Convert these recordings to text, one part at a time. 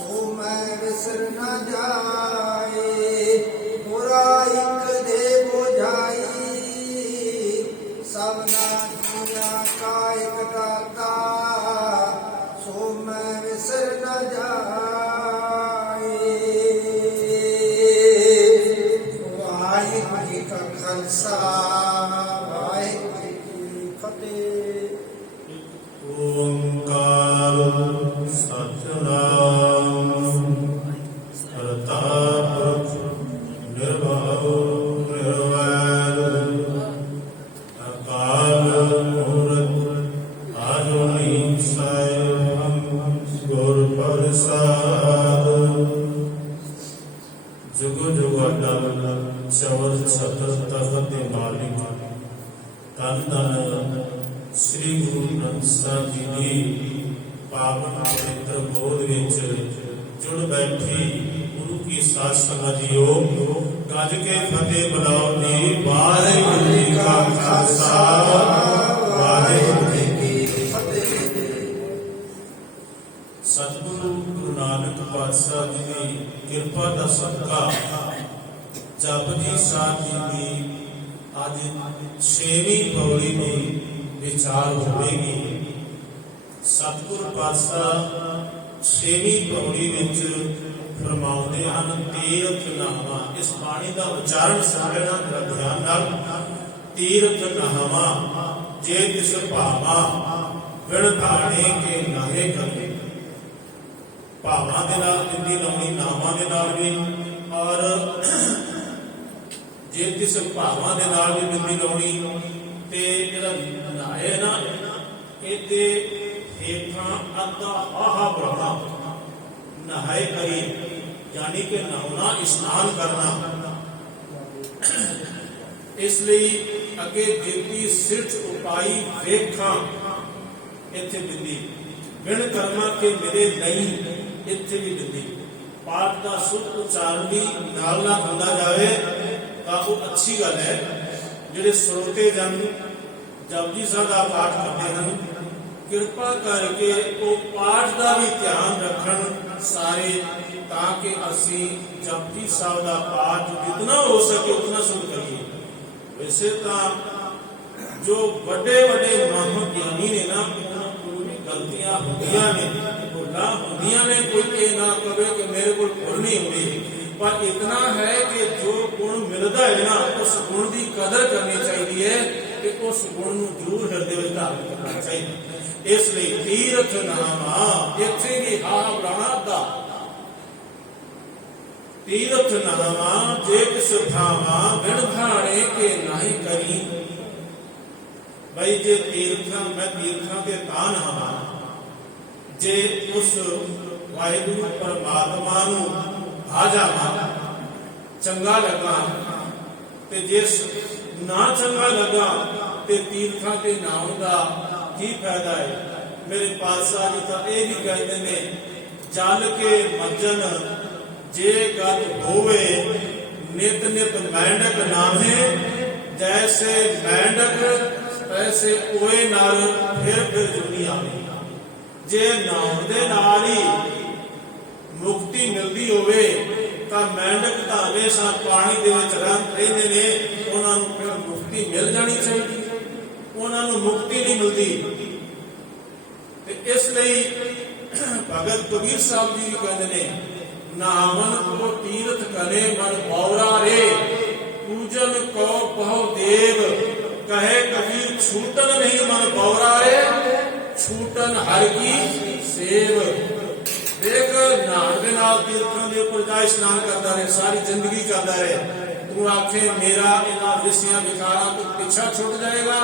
सो मैं विसर न जाए। बुरा एक दे बुझाई सबना दुनिया का एक दाता, सो मैं विसर न जाए। वाहिगुरू जी का खालसा, वाहिगुरू जी की फतेह। ओंकार सतनाम करता पुरख निर्भयो निर्वैर अकाल मूरत आजुनी सैभम गुर प्रसाद। जुग जुग अटल चवर सतत तखत मालिक धन धन श्री गुरु ग्रंथ ਸਾਹਿਬ जी ਦੀ पावन पवित्र गोद विच जुड़ बैठी गुरु की साध संगत जीओ, गज के फतेह बुलाओ जी। वाहिगुरू जी का खालसा, वाहिगुरू जी की फतेह। सतगुरु गुरु नानक पातशाह जी की किरपा दा सदका जपजी साहिब जी की अज 6वीं पौड़ी की विचार होगी। सतगुर पातशाह 6वीं पौड़ी विच फरमाउंदे हन तीरथ नहावा। इस बाणी का उच्चारण सुनना बड़ा ध्यान नाल। तीरथ नहावा जे तिस भावा बिन भाणे के नाहे करे। भावां दे नाल बिंदी लाउणी, नावां दे नाल भी, और जे तिस भावां दे नाल भी बिंदी लाउणी ते जेड़ा नहाए ना इहदे हेठां अद्धा आहा ब्रह्मा नहाए करी, यानी कि नहाना स्नान करना। इसलिए अगे जिंदी सिरठ उपाई वेखां इत्थे बिंदी, बिन कर्मा के मेरे नहीं इत्थे भी बिंदी। पाठ का शुद्ध उच्चारण भी नाल नाल होंदा जावे तां वो अच्छी गल है। ਜਿਹੜੇ ਸਰੋਤੇ ਜਨ ਜਪਜੀ ਸਾਹਿਬ ਦਾ ਪਾਠ ਕਰਦੇ ਹਨ, ਕਿਰਪਾ ਕਰਕੇ ਉਹ ਪਾਠ ਦਾ ਵੀ ਧਿਆਨ ਰੱਖਣ ਸਾਰੇ, ਤਾਂ ਕਿ ਅਸੀਂ ਜਪਜੀ ਸਾਹਿਬ ਦਾ ਪਾਠ ਜਿੰਨਾ ਹੋ ਸਕੇ ਉਤਨਾ ਸ਼ੁਰੂ ਕਰੀਏ। ਵੈਸੇ ਤਾਂ ਜੋ ਵੱਡੇ ਵੱਡੇ ਮਹਾਂਗਿਆਨੀ ਨੇ ਨਾ, ਉਹਨਾਂ ਕੋਲ ਵੀ ਗਲਤੀਆਂ ਹੁੰਦੀਆਂ ਨੇ, ਭੁੱਲਾਂ ਹੁੰਦੀਆਂ ਨੇ। ਕੋਈ ਇਹ ਨਾ ਕਵੇ ਕਿ ਮੇਰੇ ਕੋਲ ਭੁੱਲ ਨਹੀਂ ਹੁੰਦੀ, पर इतना है कि जो गुण मिलता है ना, उस गुण की कदर करनी चाहिए कि उस गुण को जरूर हृदय में धारण करना चाहिए। इसलिए तीरथ नहावा इत्थे भी हा बुलाना दा। तीरथ नहावा जे किस भावा बिन भाणे के नाही करी। भाई जे तीर्थां मैं तीर्थां के तां नहावा जे उस वाहिगुरू परमात्मा नूं आ जावा चंगा लगा, ते जिस ना चंगा लगा ते तीर्थां ते नाम का की फायदा है। मेरे पातशाह जी तो यह भी कहते हैं, जल के मज्जन जे गत होवे नित नित मैंडक नामे। जैसे मैंडक तैसे ओए नर फिर जुनी आवे। जे नाम दे नाल ही मुक्ति मिलती होवे तां मैंडक तां हमेशा पानी दे विच रहंदे ने, उन्हां नूं फिर मुक्ति मिल जानी चाहिए। उन्हां नूं मुक्ति नहीं मिलती। ते इसलिए भगत कबीर साहब जी कहते ने, नावन को तीर्थ करे मन बौरा रे, पूजन को बहु देव। कहे कबीर छूटन नहीं मन बौरा रे, छूटन हर की सेव। देख नान के नाल तीर्थों के उपर जा स्नान करता रहे, सारी जिंदगी करता रहे। तू आखे मेरा इन्हां विषयां विकारां तो पीछा छुट जाएगा,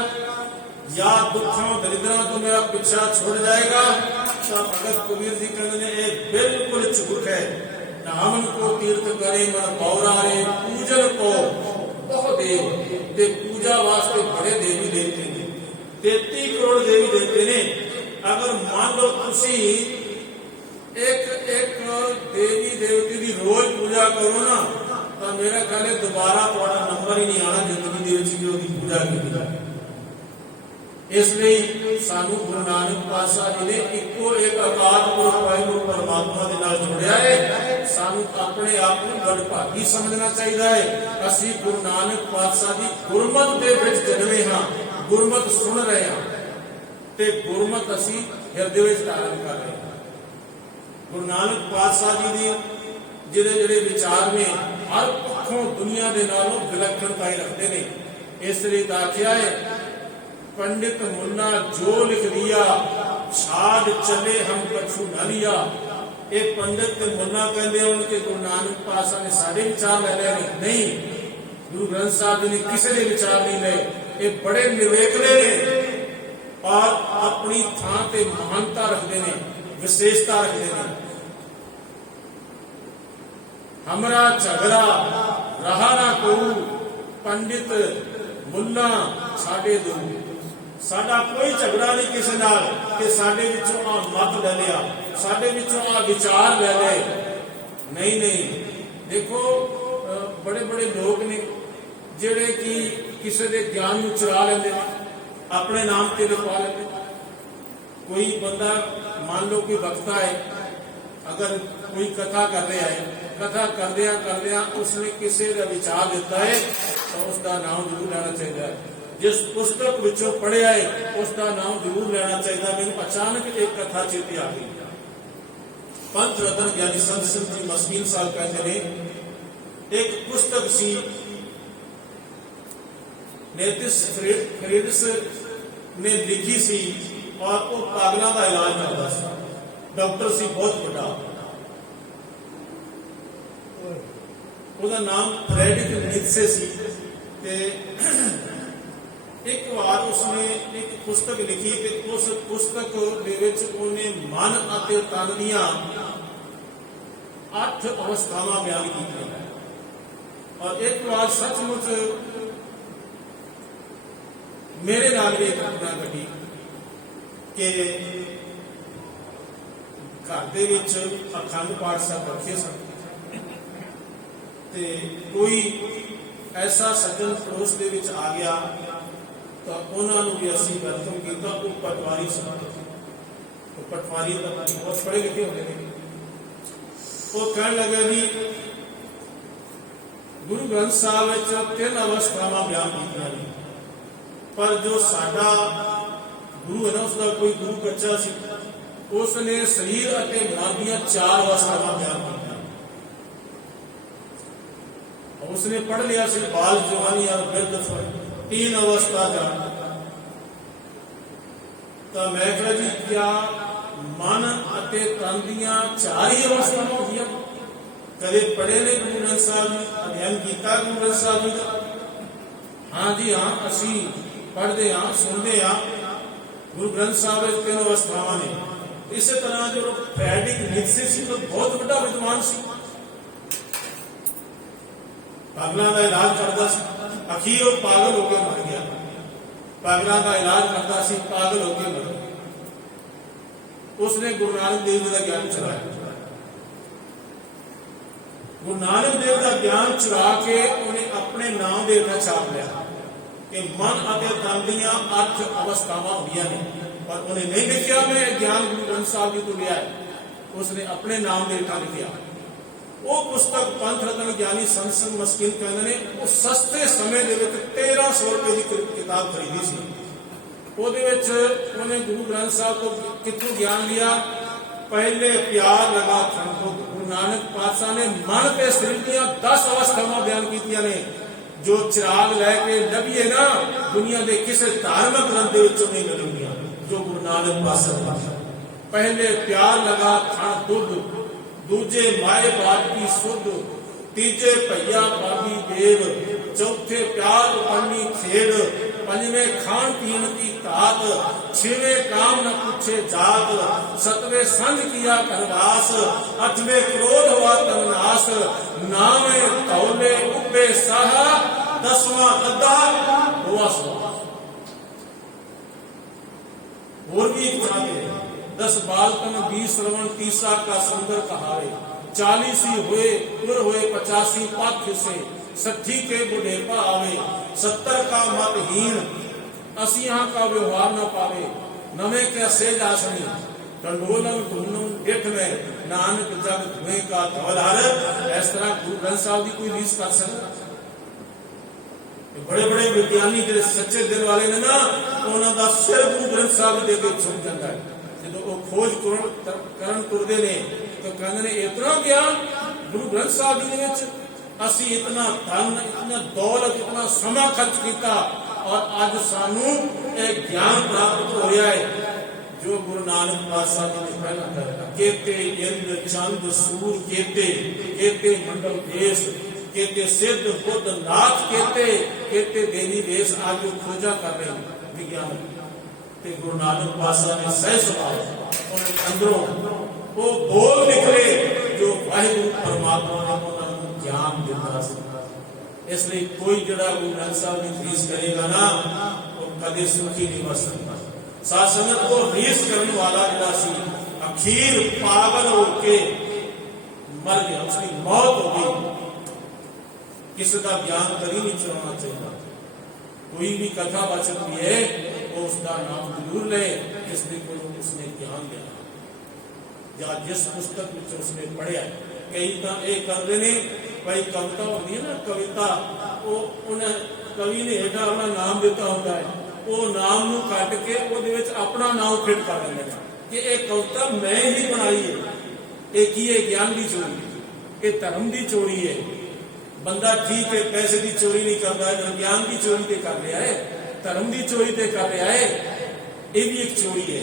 या दुखों दरिद्रों तो मेरा पीछा छुट जाएगा। तो भगत कबीर जी कहते हैं ये बिल्कुल झूठ है। नामन को तीर्थ करे मन बौरा रे, पूजन को बहु देव। ते पूजा वास्ते बड़े देवी देवते ने, 33 करोड़ देवी देवते ने। अगर मान लो तुसी एक देवी देवती की रोज पूजा करो ना, तो मेरा ख्याल दोबारा थोड़ा नंबर ही नहीं आना जिंदगी की पूजा की। इसलिए सानू गुरु नानक पातशाह जी ने इको एक अकाल पुरख वाहिगुरु परमात्मा के नाल जोड़िया है। सानू अपने आप को बड़भागी समझना चाहिए है। असी गुरु नानक पातशाह जी गुरमत दे विच जन्मे हाँ, गुरमत सुन रहे हैं ते गुरमत असी हिरदे विच धारण कर रहे हैं। गुरु नानक पातशाह जी दी जिहड़े जिहड़े विचार ने हर पक्षों दुनिया के नालों विलक्षणता रखते हैं। इसलिए आख्या है पंडित मुन्ना जो लिख दिया छाड़ चले हम कछु न लिया। एक पंडित ते मुन्ना कहते हैं उनके गुरु नानक पातशाह ने सारे विचार ले रहे नहीं, गुरु ग्रंथ साहब जी ने किसी ने विचार नहीं ले। ये बड़े निवेकले ने और अपनी थां ते महानता रखते हैं, विशेषता रखते हैं। हमरा झगड़ा रहा ना को पंडित मुन्ना साडे दो। साडा कोई झगड़ा नहीं किसी नाल कि साडे विचों आ मत ले लिया, साडे विचों आ विचार ले ले। नहीं नहीं, देखो बड़े बड़े लोग ने जिहड़े कि किसी के ज्ञान नूं चुरा लेंदे ने, अपने नाम ते लिखवा लेंदे। कोई बंदा मान लो कोई वक्ता है, अगर कोई कथा कर रहा है, कथा करदिया उसने किसी का विचार दिता है तो उसका नाम जरूर लेना चाहिए। जिस पुस्तक विचों पढ़िया है उसका नाम जरूर लेना चाहिए। मैंने अचानक एक कथा चेते आ गई। पंथ रतन ज्ञानी संत सिंह जी मस्कीन साहब कहते हैं एक पुस्तक सी नेतिस फ्रीड्स ने लिखी सी और वो पागलों का इलाज करता सी। डॉक्टर सी बहुत बड़ा, ਉਹਦਾ नाम फ्रेडरिक नीत्शे सी। एक बार उसने एक पुस्तक लिखी कि उस पुस्तक दे विच उन्हें मन अते तन दीआं 8 अवस्थावां बयान कीतीआं। और एक बार सचमुच मेरे नाल भी एक घटना घटी कि घर दे विच अखंड पाठ साहब रखे सन ते कोई ऐसा सज्जन पड़ोस दे विच आ गया तो उन्होंने भी असी वेलकम किया। वो पटवारी सन, तो पटवारी का बहुत पढ़े लिखे होते हैं। वो कह लगे भी गुरु ग्रंथ साहब 3 अवस्थावां बयान कीतियां ने, पर जो साडा गुरु है ना उसका कोई गुरु कच्चा सी, उसने शरीर अते मन दीआं 4 अवस्थावां बयान कीतियां। उसने पढ़ लिया सी बाल जवानी और वृद्ध 3 अवस्था जान। तो मैं कहा जी क्या मन अते तन दीआं 4 ही अवस्थावां होंदियां? कदे पढ़े ने गुरु ग्रंथ साहब जी, अध्ययन किया गुरु ग्रंथ साहब जी का? हाँ जी हाँ, असी पढ़ते हाँ, सुनते हाँ। गुरु ग्रंथ साहब 3 अवस्थावां ने। इस तरह जो फ्रेडरिक नीत्शे सी तो बहुत बड़ा विद्वान सी, पागलों का इलाज करता सी। अखीर वो पागल होकर मर गया। पागलों का इलाज करता सी, पागल होकर मर गया। उसने गुरु नानक देव जी का ज्ञान चुराया। गुरु नानक देव का ज्ञान चुरा के उन्हें अपने नाम देवता छाप लिया कि मन अते तन दीआं 8 अवस्थावां होंदियां ने, पर उन्हें नहीं लिखा मैं ज्ञान गुरु ग्रंथ साहब जी तो लिया है। उसने अपने नाम देवता लिखा। वो पुस्तक पंथ रतन ज्ञानी संत सिंह मस्कीन कहते ने वो सस्ते समय दे विच 1300 रुपए की किताब खरीदी सी। ਉਹਦੇ ਵਿੱਚ ਉਹਨੇ ਗੁਰੂ ਗ੍ਰੰਥ ਸਾਹਿਬ ਤੋਂ ਕਿੱਥੋਂ ਗਿਆਨ ਲਿਆ? ਪਹਿਲੇ ਪਿਆਰ ਲਗਾ ਥਣ ਤੋਂ ਗੁਰੂ ਨਾਨਕ ਪਾਤਸ਼ਾਹ ਨੇ ਮਨ ਤੇ ਸਰੀਰ ਦੀਆਂ 10 ਅਵਸਥਾਵਾਂ ਬਿਆਨ ਕੀਤੀਆਂ ਨੇ ਜੋ ਚਿਰਾਗ ਲੈ ਕੇ ਲੱਭੀਏ ਨਾ ਦੁਨੀਆ ਦੇ ਕਿਸੇ ਧਾਰਮਿਕ ਗ੍ਰੰਥ ਦੇ ਵਿੱਚੋਂ ਨਹੀਂ ਮਿਲੂਗੀਆਂ ਜੋ ਗੁਰੂ ਨਾਨਕ ਪਾਤਸ਼ਾਹ ਨੇ। ਪਹਿਲੇ ਪਿਆਰ ਲਗਾ ਥਣ ਦੁੱਧ, ਦੂਜੇ ਮਾਏ ਬਾਪ ਦੀ ਸੁਧ, ਤੀਜੇ ਭਈਆ ਬਾਬੀ ਦੇਵ, ਚੌਥੇ ਪਿਆਰ ਉਪੰਨੀ ਖੇਡ, पंजवें खान पीन की तात, छेवें काम न पूछे जात, सतवें संग किया करवास, अठवें क्रोध हुआ तननाश, नावें तौले उबे साहा, 10वां गद्दा हुआ सुहा। और भी एक जाते 10 बाल तन 20 श्रवण 30 का सुंदर कहावे, 40 हुए पुर हुए 85 पाख से, 60 के बुढ़ेपा आवे, 70 का मतहीन, असी यहाँ का व्यवहार न पावे, नवे कैसे जासनी कंडोलम ढूंढूं देख में नानक जग धुएं का धवलहर। इस तरह गुरु ग्रंथ साहब की कोई रीस कर सकता? बड़े बड़े विज्ञानी जो सच्चे दिल वाले ने ना, उन्होंने सिर गुरु ग्रंथ साहब दे के छुप जाता है। जो वो खोज करन तुरदे ने तो कहते ने इतना ज्ञान गुरु ग्रंथ साहब जी ने, असी इतना धन, इतना दौलत, इतना समा खर्च किया और अज सानू एक ज्ञान प्राप्त हो रहा है जो गुरु नानक पातशाह जी ने पहला कराया। केते इंद्र चंद सूर केते, केते मंडल देश, केते सिद्ध बुद्ध नाथ, केते देवी देश। आज वो खोजा कर रहे हैं विज्ञान, ते गुरु नानक पातशाह ने सह सुभाव उन्हें अंदरों वो बोल निकले जो वाहिगुरु परमात्मा ने उन्होंने ज्ञान दिता सी। इसलिए कोई जड़ा गुरु ग्रंथ साहब ने रीस करेगा ना, वो कदे सुखी नहीं बन सकता। साथ संगत को रीस करने वाला जड़ा सी अखीर पागल होके मर गया, उसकी मौत हो गई। किसी का ज्ञान कभी नहीं चुराना चाहिए। कोई भी कथा वाचक भी है वो उसका नाम जरूर ले जिसने को उसने ज्ञान दिया या जिस पुस्तक में उसने पढ़िया। कई तो एक करते ने भाई कविता होती है ना, कविता वो उन्हें कवि ने हेठा अपना नाम दिता होता है, वो नाम नू कट के अपना नाम फिट कर लेंगे कि एक कविता मैं ही बनाई है। एक ही है ज्ञान की चोरी, ये धर्म की चोरी है। बंदा ठीक है पैसे की चोरी नहीं करता है, ज्ञान की चोरी तो कर रहा है, धर्म की चोरी तो कर रहा है, ये भी एक चोरी है।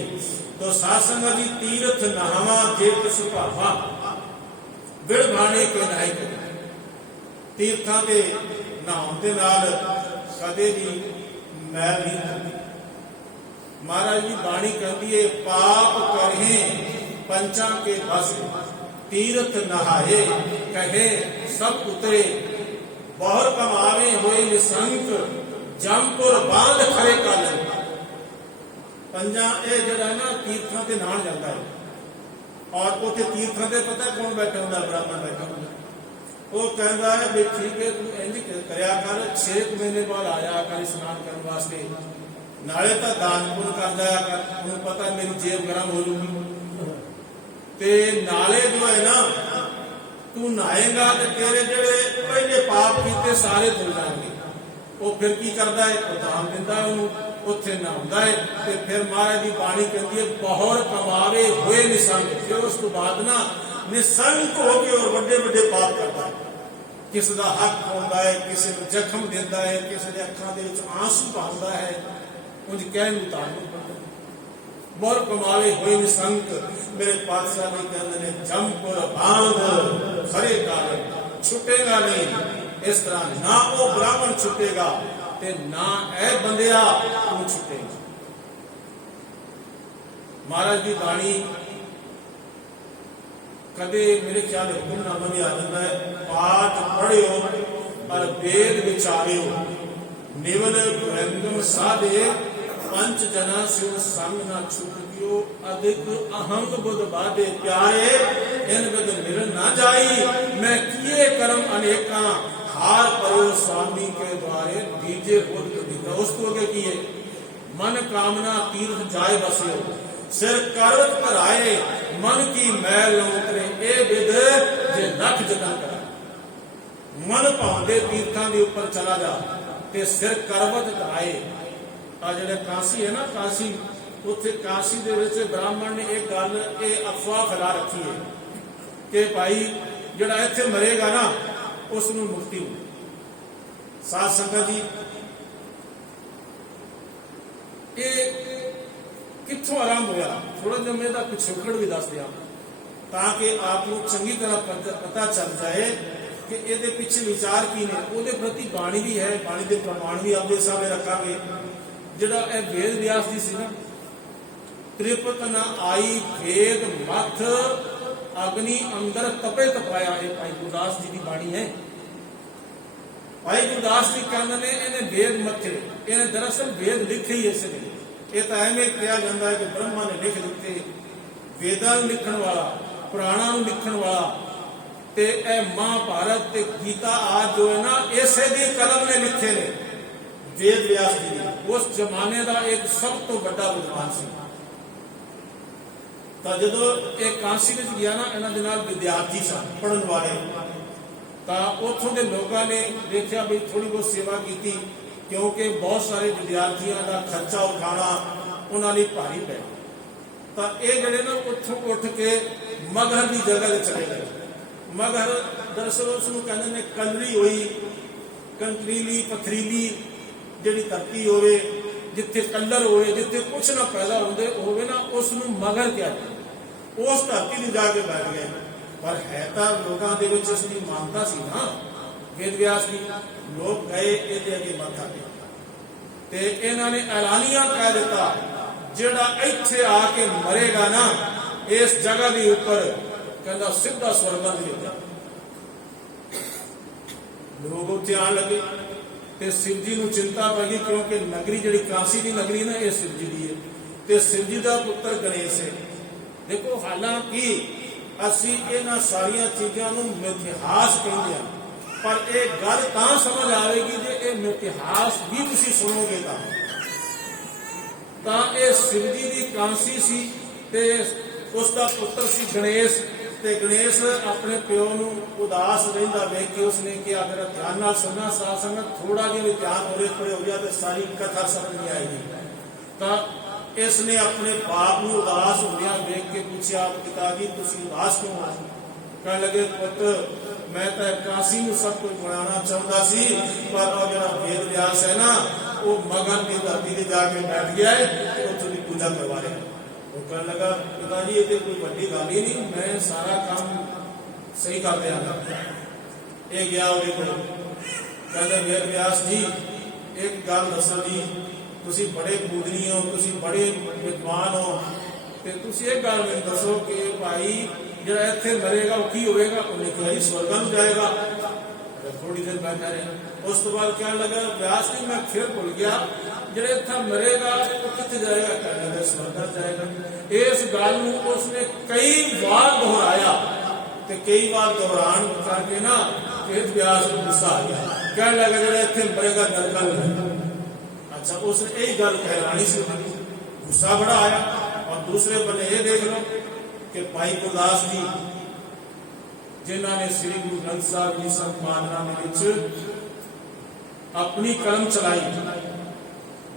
तो सासंग जी तीर्थ नहावा जेत सुभावा विड़ भाने के नायक। तीर्थां के नहाउण दे नाल कदे भी मैल नहीं होती। महाराज जी बाणी कहती है पाप करहे पंचा के बस, तीर्थ नहाए कहे सब उतरे, बहुर कमावे हुए निसंक, जमपुर बांध खरे काले। पंजा ये जरा ना तीर्थां ते नहाण जाता है और उसे तीर्थां ते पता कौन बैठा होंगे? ब्राह्मण बैठा होंगे। वो कहता है भी ठीक है तू इंज करया कर, 6 महीने बाद आया कर स्नान करने वास्ते, नाले तो दान पुण्य कर जाया कर, उन्हें पता मेरी जेब गर्म हो जूगी, ते नाले जो है ना तू नहाएगा तो तेरे जेड़े पहले पाप किए सारे धुल जाएंगे। वो फिर की करता है? वो दान दिंदा है, उन्होंने उत्थे नहाउंदा है। ते फिर महाराज की बाणी कहती है बहुर कमावे हुए निसंक। फिर उस तो बाद ना निसंक हो गए और बड़े बड़े पाप करता है। किसी का हक होता है, किसी को जख्म देता है, किसी के अखां दे विच आंसू पाता है, उनके कहने मुताबिक बहुर कमावे हुए निसंक। मेरे पातशाह जी कहते हैं जमपुर बांध खरे काले, छुटेगा नहीं। इस तरह ना वो ब्राह्मण छुटेगा ते ना ए बंदिया तू छुटेगा। महाराज की बाणी कदे मेरे ख्याल हुक्मनामा में आ जाता है पाठ पढ़ियो और वेद विचारियो, निवल भयंगम साधे पंच जना से संग न छूटियो, अधिक अहंग बुध बाधे प्यारे, इन बिद निर न जाई, मैं किए कर्म अनेका, हार पयो स्वामी के द्वारे दीजे बुद्ध दिखा। उसको क्या किए? मन कामना तीर्थ जाए बसियो, सिर करवत पर आए, मन की मैल न उतरे, ए विद जे लख जतन करा। मन भावदे तीर्थां दे उपर चला जा ते सिर करवत आए। आ जेड़े काशी है ना, काशी उत्थे काशी दे विच ब्राह्मण ने एक गल अफवाह फैला रखी है कि भाई जेड़ा इत्थे मरेगा ना उसनूं मुक्ति हो। साध संगत जी ये कित्थों आरंभ होया, थोड़ा जिहा मैं इहदा पिछोकड़ भी दस दिया ताकि आपको चंगी तरह पता चल जाए कि ये पिछले विचार की ने। उहदे प्रति बाणी भी है, बाणी के प्रमाण भी आपके सामने रखांगे। जिहड़ा यह वेद व्यास जी सी ना, त्रिपत न आई वेद मथ अग्नि अंदर तपे तपाया, ये भाई गुरदास जी की बाणी है। भाई गुरदास जी कहते ने इन्हें वेद मथे, इन्हें दरअसल वेद लिखे ही इस ने। ये तो एवं कहा जाता है कि ब्रह्मा ने लिख दिते, वेदां लिखण वाला, पुराणा लिखण वाला, ते महाभारत ते गीता आज जो है ना इसे दी कलम ने लिखे ने वेद व्यास जी। उस जमाने का एक सब तो बड़ा विद्वान सी। तो जो ये कांसी में गया ना, इन्हों के नाल विद्यार्थी सन पढ़न वाले, तो उतों के लोगों ने देखा भी थोड़ी बहुत सेवा की, क्योंकि बहुत सारे विद्यार्थियों का खर्चा उठाना उन्होंने भारी पै। तो ये जड़े ना उतों उठ के मगहर की जगह चले गए। मगहर दरअसल उसको कहते हैं कलरी हुई, कंकरीली पथरीली जी धरती होवे, जिथे कलर होवे, जिथे कुछ ना पैदा होवे ना, उसनों मगहर क्या है, उस धरती में जाके बैठ गए। पर है तो लोगों के इसकी मानता सी ना वेद व्यास की। लोग गए ये अगे मत्था टेका, इन्होंने ऐलानिया कह दिता जिहड़ा इत्थे आके मरेगा ना इस जगह के ऊपर, कहता सीधा स्वर्गां दे विच। लोग उत्थे आन लगे ते शिव जी नूं चिंता पै गई, क्योंकि नगरी जिहड़ी कांसी की नगरी ना, ये शिव जी की है ते शिव जी का पुत्र गणेश है। देखो, हालांकि असी इन्हां सारियां चीज़ां नूं मिथिहास कहते हैं, पर एक गल तां समझ आएगी जे ये मिथिहास भी तुसीं सुनोगे तां ये शिव जी की कांसी सी ते उसका पुत्र सी गणेश। ते गणेश अपने प्यो नूं उदास रहिंदा वेख के उसने कहा, अगर ध्यान नाल सुनना साध संगत, थोड़ा जिहा भी ध्यान हो जाए तो सारी कथा समझ नहीं आएगी। तो इसने अपने बाप को उदास होंदिया वेख के पूछा, पिताजी तुसीं उदास क्यों हो? कह लगे, पुत्र मैं तो काशी में सब कुछ बनाना चाहता सी, पर वो जो वेद व्यास है ना, वो मगहर की धरती से जाके बैठ गया है, उत्थों की पूजा करवा रहे हैं। वो कह लगा, पिताजी ये तो कोई बड़ी गल ही नहीं, मैं सारा काम सही कर दिया। ये गया और कहते वेद व्यास जी एक गल दसो जी, तुसी बड़े पूजनी हो, तुसी बड़े विद्वान हो, ते तुसी एक गल मैनूं दसो कि भाई जिहड़ा इत्थे मरेगा वो की होएगा? उन्हें कहा स्वर्गां नूं जाएगा। थोड़ी देर बैठा रहे, उस तो बाद कहने लगा, व्यास जी मैं फिर भुल गया, जिहड़ा इत्थे मरेगा वो कित्थे जाएगा? कहने लगा स्वर्गां जाएगा। इस गल नूं उसने कई बार दोहराया, ते कई बार दोहरान करके ना फिर व्यास नूं गुस्सा आ गया। कहने लगा जिहड़ा इत्थे मरेगा नरकां नूं जाएगा। अच्छा, उसने यही गल कहलानी सी, गुस्सा बड़ा आया। और दूसरे बने ये देख लो कि भाई गुरदास जी जिन्होंने श्री गुरु ग्रंथ साहब की संपादना में अपनी कलम चलाई,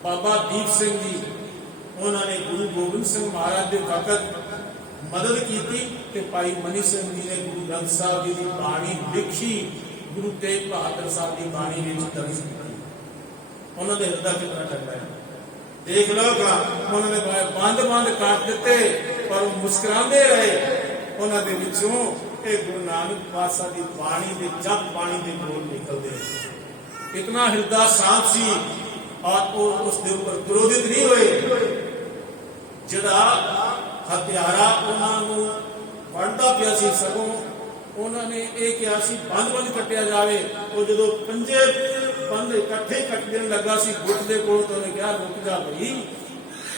बाबा दीप सिंह जी उन्होंने गुरु गोबिंद सिंह महाराज के वक्त मदद की थी, भाई मनी सिंह जी ने गुरु ग्रंथ साहब जी की बाणी लिखी, गुरु तेग बहादुर साहब की बाणी में दर्ज की। उन्होंने हृदय कितना ठंडा है, देख लो। उन्होंने बंद काट दिते, पर वो मुस्कुराते रहे। उन्होंने विचों गुरु नानक पातशाह की बाणी के जप बाणी के बोल निकलते। इतना हृदय शांत सी, और वो उसके ऊपर क्रोधित नहीं हुए। जिहड़ा हत्यारा उन्होंने बढ़ता पिया सी, सगों उन्होंने ये कहा सी बंद कट्टिया जाए। वो जो पंजे बंद इकट्ठे कटने लगा सी गुट के कोल, तो उन्हें कहा रुक जा भाई,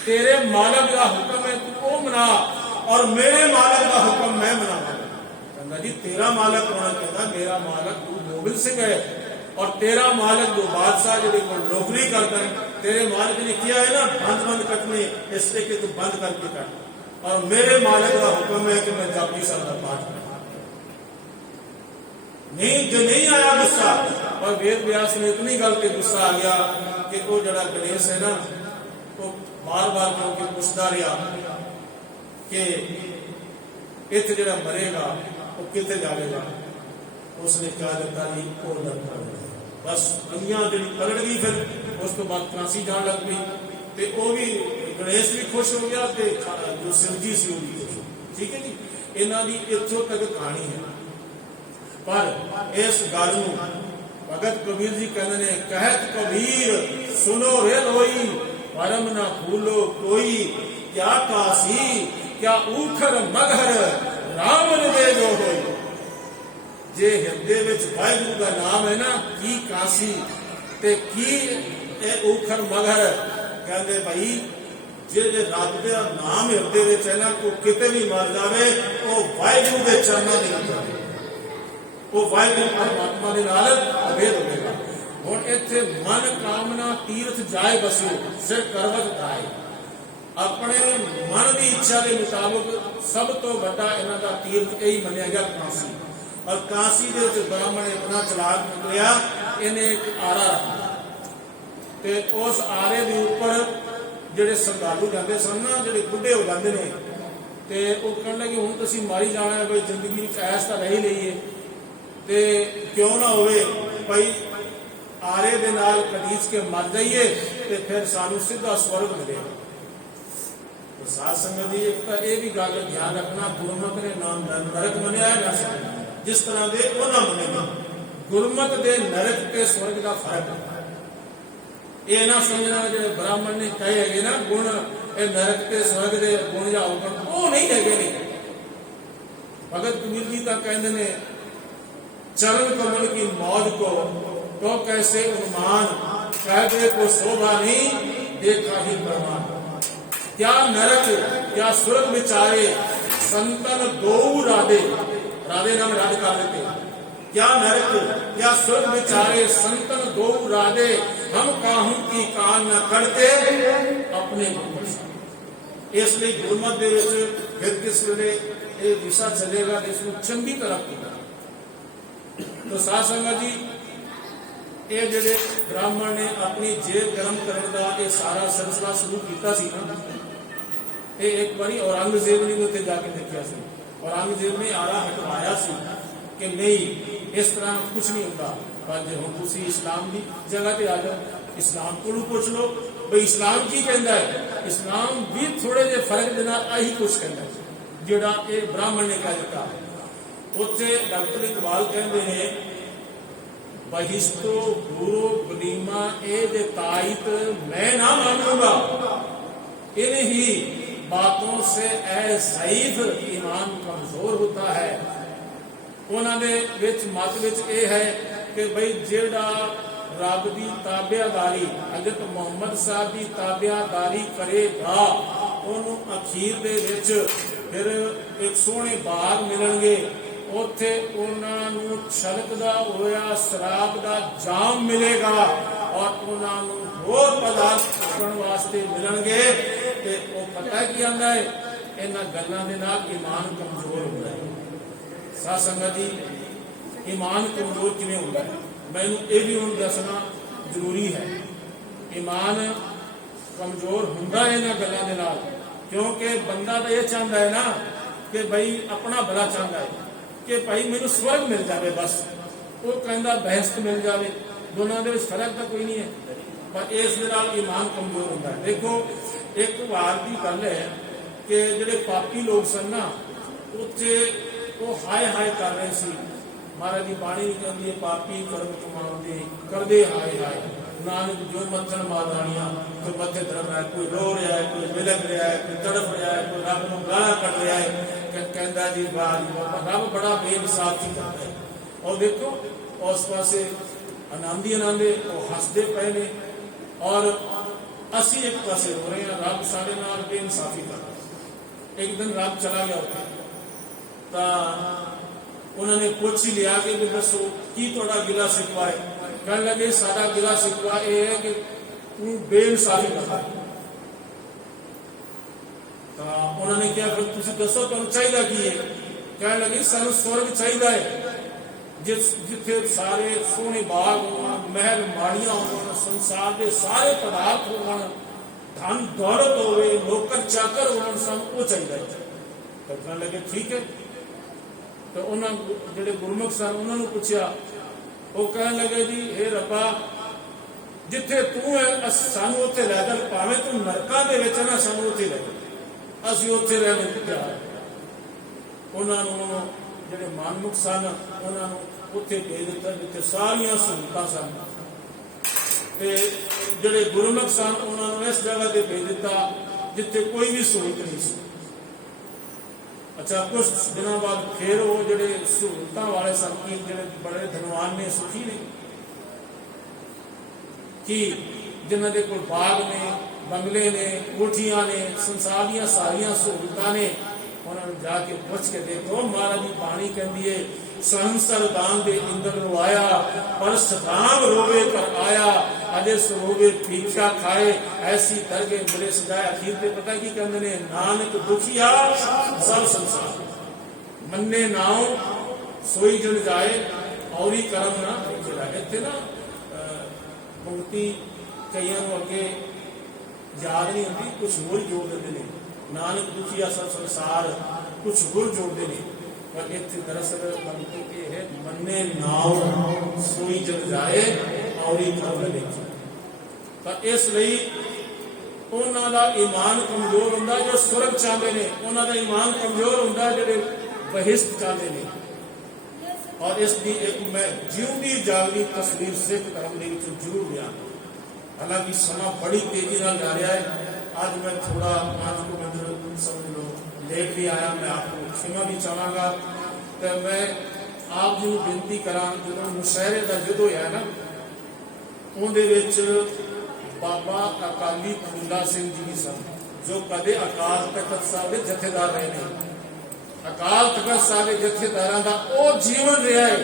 तेरे मालक का हुक्म है तू वो मना, और मेरे मालक का हुक्म मैं मनावा। कहना जी तेरा मालक कौन? कहता मेरा मालक गुरु गोबिंद सिंह है, और तेरा मालक जो बादशाह जो नौकरी करता है, तेरे मालक ने किया है ना बंद कटने, इसलिए कि तू बंद करके कट, और मेरे मालक का हुक्म है कि मैं जपजी साहब का पाठ करूं। नहीं जो नहीं आया गुस्सा, और वेद व्यास ने इतनी गल के गुस्सा आ गया कि वो जरा गणेश है ना, वो बार बार क्योंकि पूछता रहा कि इत्थे जरा मरेगा वो कितने जाएगा। उसने क्या दिता जी वो नरक, बस दुनिया जी पलट गई। फिर उस तो बाद कांसी जान लग गई, तो वो भी गणेश भी खुश हो गया, तो जो शिव जी से भी खुश हो। ठीक है जी, इन्हों की इतों तक कहानी है। पर इस गल भगत कबीर जी कहते हैं, कहत कबीर सुनो रे लोई, परम ना भूलो कोई, क्या काशी क्या ऊखर मगहर, राम दे जो होई। जे हृदय विच वाहिगुरू का नाम है ना, की काशी ते की ऊखर मगहर। कहते भाई जे रब का नाम हृदय विच है ना, को किते भी मर जाए वो वाहिगुरू के चरणों में जाए, वो वाहिगुरू परमात्मा के नाल अभेद होगा। ਹੁਣ ਇੱਥੇ ਮਨ ਕਾਮਨਾ ਤੀਰਥ ਜਾਏ ਬਸਿਓ ਸਿਰ ਕਰਵਤ ਖਾਏ। ਆਪਣੇ ਮਨ ਦੀ ਇੱਛਾ ਦੇ ਮੁਤਾਬਕ ਸਭ ਤੋਂ ਵੱਡਾ ਇਹਨਾਂ ਦਾ ਤੀਰਥ ਇਹੀ ਮੰਨਿਆ ਗਿਆ ਕਾਂਸੀ। ਔਰ ਕਾਂਸੀ ਦੇ ਵਿੱਚ ਬ੍ਰਾਹਮਣ ਇਤਨਾ ਚਲਾਕ ਨਿਕਲਿਆ, ਇਹਨੇ ਇੱਕ ਆਰਾ ਰੱਖਿਆ ਤੇ ਉਸ ਆਰੇ ਦੇ ਉੱਪਰ ਜਿਹੜੇ ਸ਼ਰਧਾਲੂ ਜਾਂਦੇ ਸਨ ਨਾ, ਜਿਹੜੇ ਬੁੱਢੇ ਹੋ ਜਾਂਦੇ ਨੇ, ਤੇ ਉਹ ਕਹਿਣ ਲੱਗੇ ਹੁਣ ਤੁਸੀਂ ਮਾਰੀ ਜਾਣਾ ਹੈ ਬਈ, ਜ਼ਿੰਦਗੀ ਵਿੱਚ ਐਸ ਤਾਂ ਨਹੀਂ ਲਈਏ ਤੇ ਕਿਉਂ ਨਾ ਹੋਵੇ ਭਾਈ ਆਰੇ ਦੇ ਨਾਲ ਕੜੀਚ ਕੇ ਮਰ ਜਾਈਏ ਤੇ ਫਿਰ ਸਾਨੂੰ ਸਿੱਧਾ ਸਵਰਗ ਮਿਲੇਗਾ। ਸਾਧ ਸੰਗਤ ਜੀ ਇੱਕ ਤਾਂ ਇਹ ਵੀ ਗੱਲ ਧਿਆਨ ਰੱਖਣਾ, ਗੁਰਮਤਿ ਨੇ ਨਾਮ ਨਰਕ ਮੰਨਿਆ ਨਾ ਜਿਸ ਤਰ੍ਹਾਂ ਦੇ ਉਹਨਾਂ ਮੰਨੇਗਾ। ਗੁਰਮਤਿ ਦੇ ਨਰਕ ਤੇ ਸਵਰਗ ਦਾ ਫਰਕ ਹੈ। ਇਹ ਨਾ ਸਮਝਣਾ ਜਿਹੜੇ ਬ੍ਰਾਹਮਣ ਨੇ ਕਹੇ ਹੈਗੇ ਨਾ ਗੁਣ, ਇਹ ਨਰਕ ਤੇ ਸਵਰਗ ਦੇ ਗੁਣ ਜਾਂ ਹੁਕਮ, ਉਹ ਨਹੀਂ ਹੈਗੇ ਨੇ। ਭਗਤ ਕਬੀਰ ਜੀ ਤਾਂ ਕਹਿੰਦੇ ਨੇ चरण कमल की मौज को तो कैसे उन्मान, कहते को शोभा नहीं देखा ही प्रमाण। क्या नरक क्या स्वर्ग विचारे संतन दो राधे, राधे नाम राध कर देते। क्या नरक क्या स्वर्ग विचारे संतन दो राधे, हम काहू की कान न करते अपने। इसलिए गुरमत दे विच फिर किस वेले ये विषा चलेगा, इसको चंगी तरह कीता। तो साध संगत जी ये जेडे ब्राह्मण ने अपनी जेब गर्म करने का ये सारा सिलसिला शुरू किया सी ना, ये एक बारी औरंगजेब ने उत्ते जाके देखा सी। औरंगजेब ने आरा हटवाया सी कि नहीं इस तरह कुछ नहीं होता, पर जो हम तुसी इस्लाम की जगह पे आ जाओ, इस्लाम को पूछ लो भाई इस्लाम की कहता है। इस्लाम भी थोड़े जे फर्क के नाल आही कुछ कहता है जेड़ा ये ब्राह्मण ने कह दिता। उत्थे डॉक्टर इकबाल कहते हैं बहिष्तो गुरु गनीमा ए दे ताइत मैं ना मानूंगा, इन ही बातों से ए ज़ईफ ईमान कमजोर होता है। उन्होंने विच मत विच ये है कि भाई जेड़ा रब की ताबियादारी हज़रत मुहम्मद साहब की ताबियादारी करेगा उन्होंने अखीर दे विच फिर एक सोहने बाग मिलणगे, उत्थे उन्होंने छलकदा होया शराब का जाम मिलेगा और उन्होंने होर पदार्थ खाण वास्ते मिलणगे। ते वो पता की आंदा है इन्हां गल्लां दे नाल ईमान कमजोर होंदा है। साध संगत जी ईमान कमजोर किवें होंदा है, मैनूं ये भी हुण दसना जरूरी है। ईमान कमजोर हुंदा है इन्हां गल्लां दे नाल, क्योंकि बंदा तो यह चाहता है ना कि भाई अपना भला चाहता है कि भाई मैनू स्वर्ग मिल जाए, बस वो कहता बहस्त मिल जाए, दोनों के फर्क तो कोई नहीं है, पर इस ईमान कमजोर होता है। देखो एक वार की गल है कि जेडे पापी लोग सन ना उत्थे वो हाय हाय कर रहे सी, महाराज की बाणी कहती है पापी कर्म कमाते करदे हाय हाय, नानक जो मत्थन मारानिया कोई मथे धर्म है, कोई रो रहा है, कोई बिलक रहा है, कोई तड़प रहा है, कोई रब को गाला कट रहा है, कहता जी रब बड़ा बेइंसाफ ही करता है। और देखो उस पासे आनंदी आनंदे वो हसते पे ने और असी एक पासे हो रहे हैं, रब साढ़े नाल बेइंसाफी करता है। एक दिन रब चला गया उत्थे तो उन्होंने पूछ ही लिया कि दसो की तुहाडा गिला शिकवा है, कहने लगे साडा गिला शिकवा ये है कि तू बेइंसाफी करता है। तो उन्होंने क्या फिर तुम दसो तुम चाहिए की है, कहने लगे सानू स्वर्ग चाहिए है जिथे सारे सोहने बाग हो, महल माड़ियां हो, संसार के सारे पदार्थ हो, धन दौलत हो, नौकर चाकर हो, सब वो चाहिए। तो कहने लगे ठीक है। तो उन्होंने जेडे गुरमुख सन उन्होंने पूछा, वो कहने लगे जी हे रब्बा जिथे तू है सानू उत्थे लै चल, भावें तू नरकां दे विच ना सानू उत्थे लै चल, असीं उत्थे रहने को तैयार। उन्होंने जेडे मनमुख सन उन्होंने उत्थे भेज दिता जिथे सारियां सहूलतां सन, ते जेडे गुरमुख सन उन्होंने इस जगह ते भेज दिता जिथे कोई भी सहूलत नहीं सी। अच्छा कुछ दिनों बाद फिर वो जेडे सहूलतां वाले सन की जेडे बड़े धनवान ने सुखी ने कि जिन्हां दे कोल बाग ने, बंगले ने, कोठियां ने, संसार दी सारियां सहूलतां ने, उन्होंने जाके पूछ के देखो महाराज की बाणी कहती है सहंसर दान दे इंद्र नु आया, पर सदाम रोवे कर आया, अजे सरोवे पीछा खाए, ऐसी दरगे मिले सजाए। अखीर पे पता की कहते ने, नानक दुखिया सब संसार, मन्ने नाव सोई जन जाए, और ही कर्म ना चलाए। इतने ना पंक्ति कई अगे याद नहीं होती, कुछ होर जोड़ देते हैं, नानक दुखिया सब संसार कुछ होर जोड़ते हैं, पर इतने दरअसल पंक्ति ये है, मन्ने नाव सोई जन जाए, और ही कर्म लिखे। तो इसलिए उन्हों का ईमान कमजोर होंगे जो स्वर्ग चाहते हैं, उन्हों का ईमान कमजोर होंगे जो बहिष्ट चाहते हैं। और इसकी एक मैं जीवती जागती तस्वीर सिख धर्म के जरूर बयान, हालांकि समा बड़ी तेजी जा रहा है। आज मैं थोड़ा 5 मिनट समझ लो लेट भी आया, मैं आपको क्षमा भी चाहांगा। तो मैं आप जी बेनती करा, जो मुशहरे का युद्ध होया ना, उन्हें बाबा अकाली फूला सिंह जी सन, जो कदे अकाल तख्त साहब के जथेदार रहे हैं। अकाल तख्त साहब के जथेदार का वह जीवन रहा है,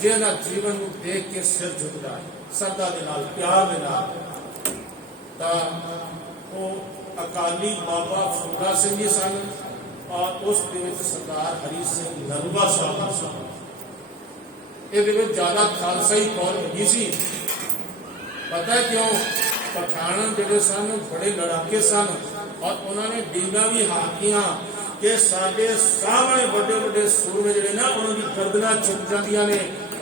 जिन्होंने जीवन को देख के सिर झुकता है, श्रद्धा के नाल, प्यार के नाल। तो अकाली बाबा फूला सिंह जी सन, और उस सरदार हरी सिंह नलवा साहब सन। ये ज्यादा खालसाई फौज लगी सी, पता है क्यों? पठान जो सन बड़े लड़ाके सन, और उन्होंने डींगा भी हाकिया कि साडे सामने बड़े बड़े सूरमे जिहड़े ना, उन्होंने गर्दना झुक जांदियां ने,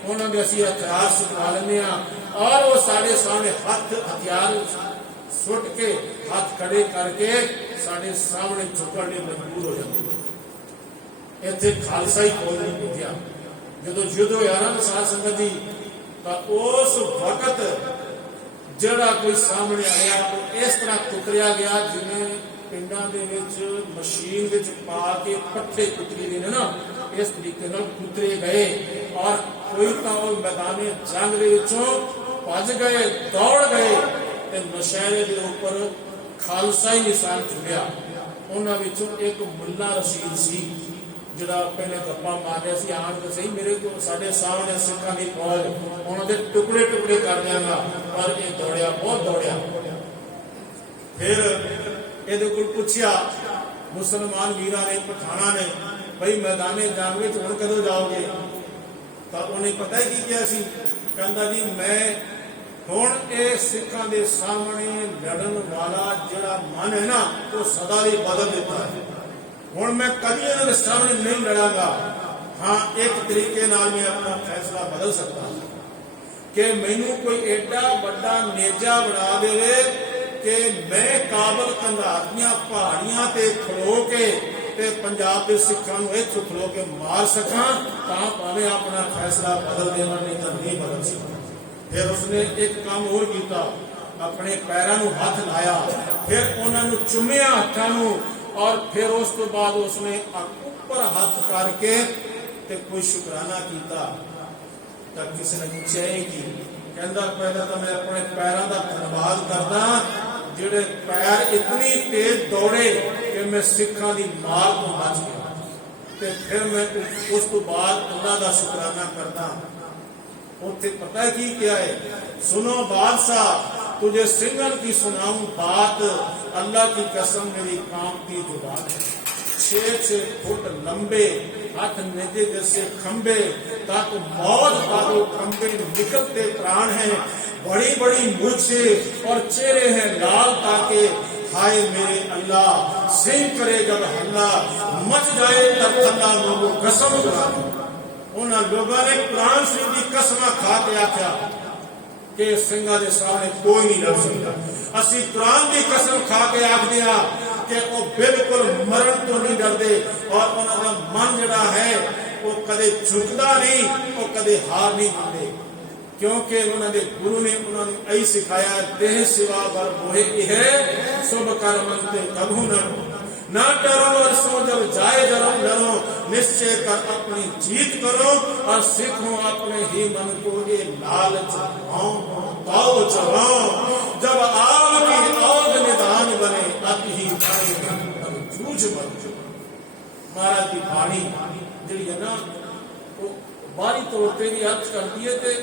उन्होंने असीं हथियार सुखा लैंदे आ, और वो साडे सामने हथियार सुट के हाथ खड़े करके साडे सामने झुकण लई मजबूर हो जाते। इत्थे खालसाई फौज नहीं पुज्या। जो युद्ध होया ना साध संगत जी, तो उस वक्त जिहड़ा कोई सामने आया, तो इस तरह कुतरिया गया जिवें पिंडां दे विच मशीन विच पा के पट्ठे कुतरी दे ना, इस तरीके नाल कुतरे गए। और कोई तो मैदाने जंग दे विचों भज गए, दौड़ गए, ते नौशहरे दे उपर खालसाई निशान चुभया। उन्हां विचों एक मुल्ला रशीद सी, जिहड़ा पहले गप्पा मार रहा सी, आण के सही मेरे को साडे सामने सिखां दी फौज, उन्हां दे टुकड़े टुकड़े कर देंगा। पर ये दौड़िया, बहुत दौड़िया। फिर ये कोल पूछया मुसलमान वीर ने, पठाना ने, भाई मैदाने जंग में हुण कदों जाओगे? तो उन्हें पता है कि क्या सी, कहंदा जी मैं हुण ये सिखां दे सामने लड़न वाला जिहड़ा मन है ना, वो सदा लई बदल देता है। हुण मैं कभी इन्हां दे सामने नहीं लड़ांगा। हाँ, एक तरीके नाल मैं अपना फैसला बदल सकता हूं कि मैनू कोई एडा बड़ा नेजा बना देवे कि मैं काबल कंधार दीआं पहाड़ियां ते खलो के ते पंजाब के सिखां नूं इत्थों खलो के मार सकां, तां भावें अपना फैसला बदल देना, नहीं तो नहीं बदल सकता। फिर उसने एक काम होर कीता, अपने पैरां नूं हथ लाया, फिर उन्हां नूं चुमिया हत्थां नूं, और फिर उस तो बाद उसने ऊपर हाथ करके ते कोई शुकराना किया। तो किसी ने पूछा कि कहता पहले तो मैं अपने पैरों का धन्यवाद करदा, जिहड़े पैर इतनी तेज दौड़े कि मैं सिखां दी मार तो बच गया। ते फिर मैं उस तो बाद अल्लाह का शुकराना करदा। उत्थे पता है की क्या है? सुनो बादशाह, तुझे सिंगल की सुनाऊं बात, अल्लाह की कसम मेरी कांपती जुबान है। 6-6 फुट लंबे हाथ नेजे जैसे खंबे, तक मौज ताको खंबे निकलते प्राण हैं। बड़ी बड़ी मूछे और चेहरे हैं लाल ताके, हाय मेरे अल्लाह सिंह करे जब हल्ला, मच जाए तब हल्ला लोगों कसम खा। उन्होंने लोगों ने कुरान सिंह की कसम खा के आख्या कि सिंघां दे सामने कोई नहीं लड़ सकता। असी कुरान की कसम खा के आखदे हां कि वो बिल्कुल मरण तो नहीं डरते, और उन्होंने मन जिहड़ा है वो कदे झुकदा नहीं, वो कदे हार नहीं मानते, क्योंकि उन्होंने गुरु ने उन्होंने यही सिखाया, देह सिवा बर मोहे है शुभ कर्म ते कभू न डरो, और सो जब जाए जरो डरो, निश्चय कर अपनी जीत करो, और सीखो अपने ही मन को ये लालच पाओ चलाओ, जब आपकी औध निदान बने अति ही जूझ मत। महाराज की बाणी जी है ना, वो ਬਾਹਰੀ ਤੌਰ ਤੇ ਵੀ ਅਰਥ ਕਰਦੀ ਹੈ ਤੇ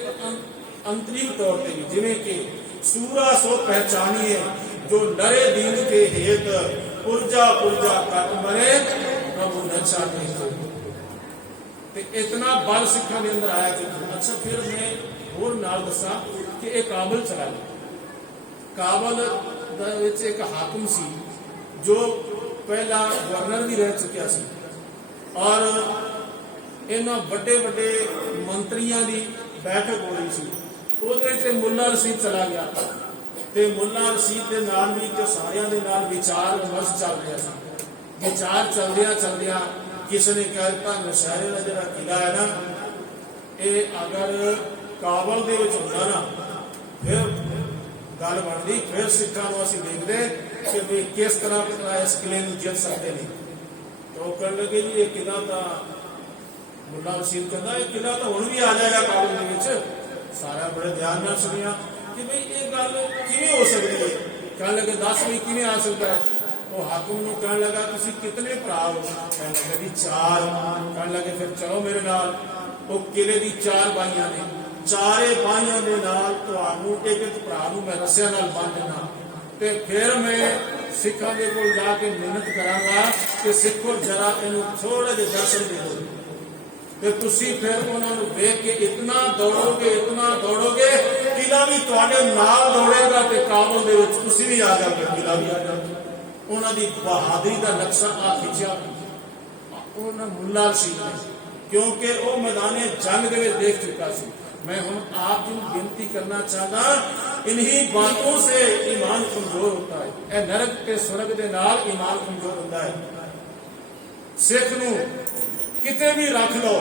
ਅੰਤਰੀਕ ਤੌਰ ਤੇ ਵੀ, ਜਿਵੇਂ ਕਿ ਸੂਰਾ ਸੋ ਪਹਿਚਾਨੀਏ ਜੋ ਨਰੇ ਦੀਨ ਕੇ ਹੇਤ ਪੁਰਜਾ ਪੁਰਜਾ ਕੱਟ ਮਰੇ ਪ੍ਰਭੂ ਨਚਾਨੇ ਤੇ ਇਤਨਾ ਬਲ ਸਿੱਖਾਂ ਦੇ ਅੰਦਰ ਆਇਆ ਕਿ ਅੱਛਾ ਫਿਰ ਮੈਂ ਹੋਰ ਨਾਲ ਦੱਸਾਂ ਕਿ ਇਹ ਕਾਬਲ ਚਲਾ ਗਿਆ। ਕਾਬਲ ਦੇ ਵਿੱਚ ਇੱਕ ਹਾਕਮ ਸੀ ਜੋ ਪਹਿਲਾਂ ਗਵਰਨਰ ਵੀ ਰਹਿ ਚੁੱਕਿਆ ਸੀ ਔਰ ਇਹਨਾਂ ਵੱਡੇ ਵੱਡੇ ਮੰਤਰੀਆਂ ਦੀ ਬੈਠਕ ਹੋ ਰਹੀ ਸੀ। ਉਹਦੇ ਤੇ ਮੁੱਲਾ ਰਸੀਦ ਚਲਾ ਗਿਆ ਤੇ ਮੁੱਲਾ ਰਸੀਦ ਦੇ ਨਾਲ ਵੀ ਤੇ ਸਾਰਿਆਂ ਦੇ ਨਾਲ ਵਿਚਾਰ ਵਿਮਰਸ਼ ਚੱਲ ਰਿਹਾ ਸੀ। ਵਿਚਾਰ ਚੱਲਦਿਆਂ ਕਿਸੇ ਨੇ ਕਹਿ ਦਿੱਤਾ ਨਸ਼ਹਿਰੇ ਦਾ ਜਿਹੜਾ ਕਿਲਾ ਹੈ ਨਾ, ਇਹ ਅਗਰ ਕਾਬਲ ਦੇ ਵਿੱਚ ਹੁੰਦਾ ਨਾ ਫਿਰ ਗੱਲ ਬਣਦੀ, ਫਿਰ ਸਿੱਖਾਂ ਨੂੰ ਅਸੀਂ ਦੇਖਦੇ ਕਿ ਵੀ ਕਿਸ ਤਰ੍ਹਾਂ ਇਸ ਕਿਲੇ ਨੂੰ ਜਿੱਤ ਸਕਦੇ ਨੇ। ਤਾਂ ਉਹ ਕਹਿਣ ਲੱਗੇ ਜੀ ਇਹ ਕਿਲਾ ਤਾਂ ਮੁੱਲਾ ਰਸੀਦ ਕਹਿੰਦਾ ਇਹ ਕਿਲਾ ਤਾਂ ਹੁਣ ਵੀ ਆ ਜਾਏਗਾ ਕਾਬਲ ਦੇ ਵਿੱਚ। ਸਾਰਾ ਬੜੇ ਧਿਆਨ ਨਾਲ ਸੁਣਿਆ ਕਿ ਬਈ ਇਹ ਗੱਲ ਕਿਵੇਂ ਹੋ ਸਕਦੀ ਹੈ। ਕਹਿਣ ਲੱਗੇ ਦੱਸ ਵੀ ਕਿਵੇਂ ਆ ਸਕਦਾ ਹੈ। ਉਹ ਹਾਕਮ ਨੂੰ ਕਹਿਣ ਲੱਗਾ ਤੁਸੀਂ ਕਿਤਨੇ ਭਰਾ ਹੋ? ਕਹਿਣ ਲੱਗਾ ਜੀ 4। ਕਹਿਣ ਲੱਗੇ ਫਿਰ ਚਲੋ ਮੇਰੇ ਨਾਲ। ਉਹ ਕਿਲੇ ਦੀ 4 ਬਾਈਆਂ ਨੇ, ਚਾਰੇ ਬਾਈਆਂ ਦੇ ਨਾਲ ਤੁਹਾਨੂੰ ਇੱਕ ਇੱਕ ਭਰਾ ਨੂੰ ਮੈਂ ਰੱਸਿਆਂ ਨਾਲ ਬੰਨ੍ਹ ਦੇਣਾ ਤੇ ਫਿਰ ਮੈਂ ਸਿੱਖਾਂ ਦੇ ਕੋਲ ਜਾ ਕੇ ਮਿਹਨਤ ਕਰਾਂਗਾ ਕਿ ਸਿੱਖੋ ਜਰਾ ਇਹਨੂੰ ਥੋੜੇ ਜਿਹੇ ਦਰਸ਼ਨ ਦੇ ਦਿਓ। ਤੇ ਤੁਸੀਂ ਫਿਰ ਉਹਨਾਂ ਨੂੰ ਵੇਖ ਕੇ ਇਤਨਾ ਦੌੜੋਗੇ ਕਿਲਾ ਵੀ ਤੁਹਾਡੇ ਨਾਲ ਦੌੜੇਗਾ ਤੇ ਕਾਬਲ ਦੇ ਵਿੱਚ ਤੁਸੀਂ ਵੀ ਆ ਜਾਓਗੇ, ਕਿਲਾ ਵੀ ਆ ਜਾਓਗੇ। ਉਹਨਾਂ ਦੀ ਬਹਾਦਰੀ ਦਾ ਨਕਸ਼ਾ ਆ ਖਿੱਚਿਆ ਉਹਨਾਂ ਮੁੱਲਾ ਸੀ, ਕਿਉਂਕਿ ਉਹ ਮੈਦਾਨੇ ਜੰਗ ਦੇ ਵਿੱਚ ਦੇਖ ਚੁੱਕਾ ਸੀ। मैं हम आप जी विनती करना चाहता, इन्हीं बातों से ईमान कमजोर होता है। यह नरक के स्वर्ग के नाल ईमान कमजोर होता है। सिख नूं किते भी रख लो,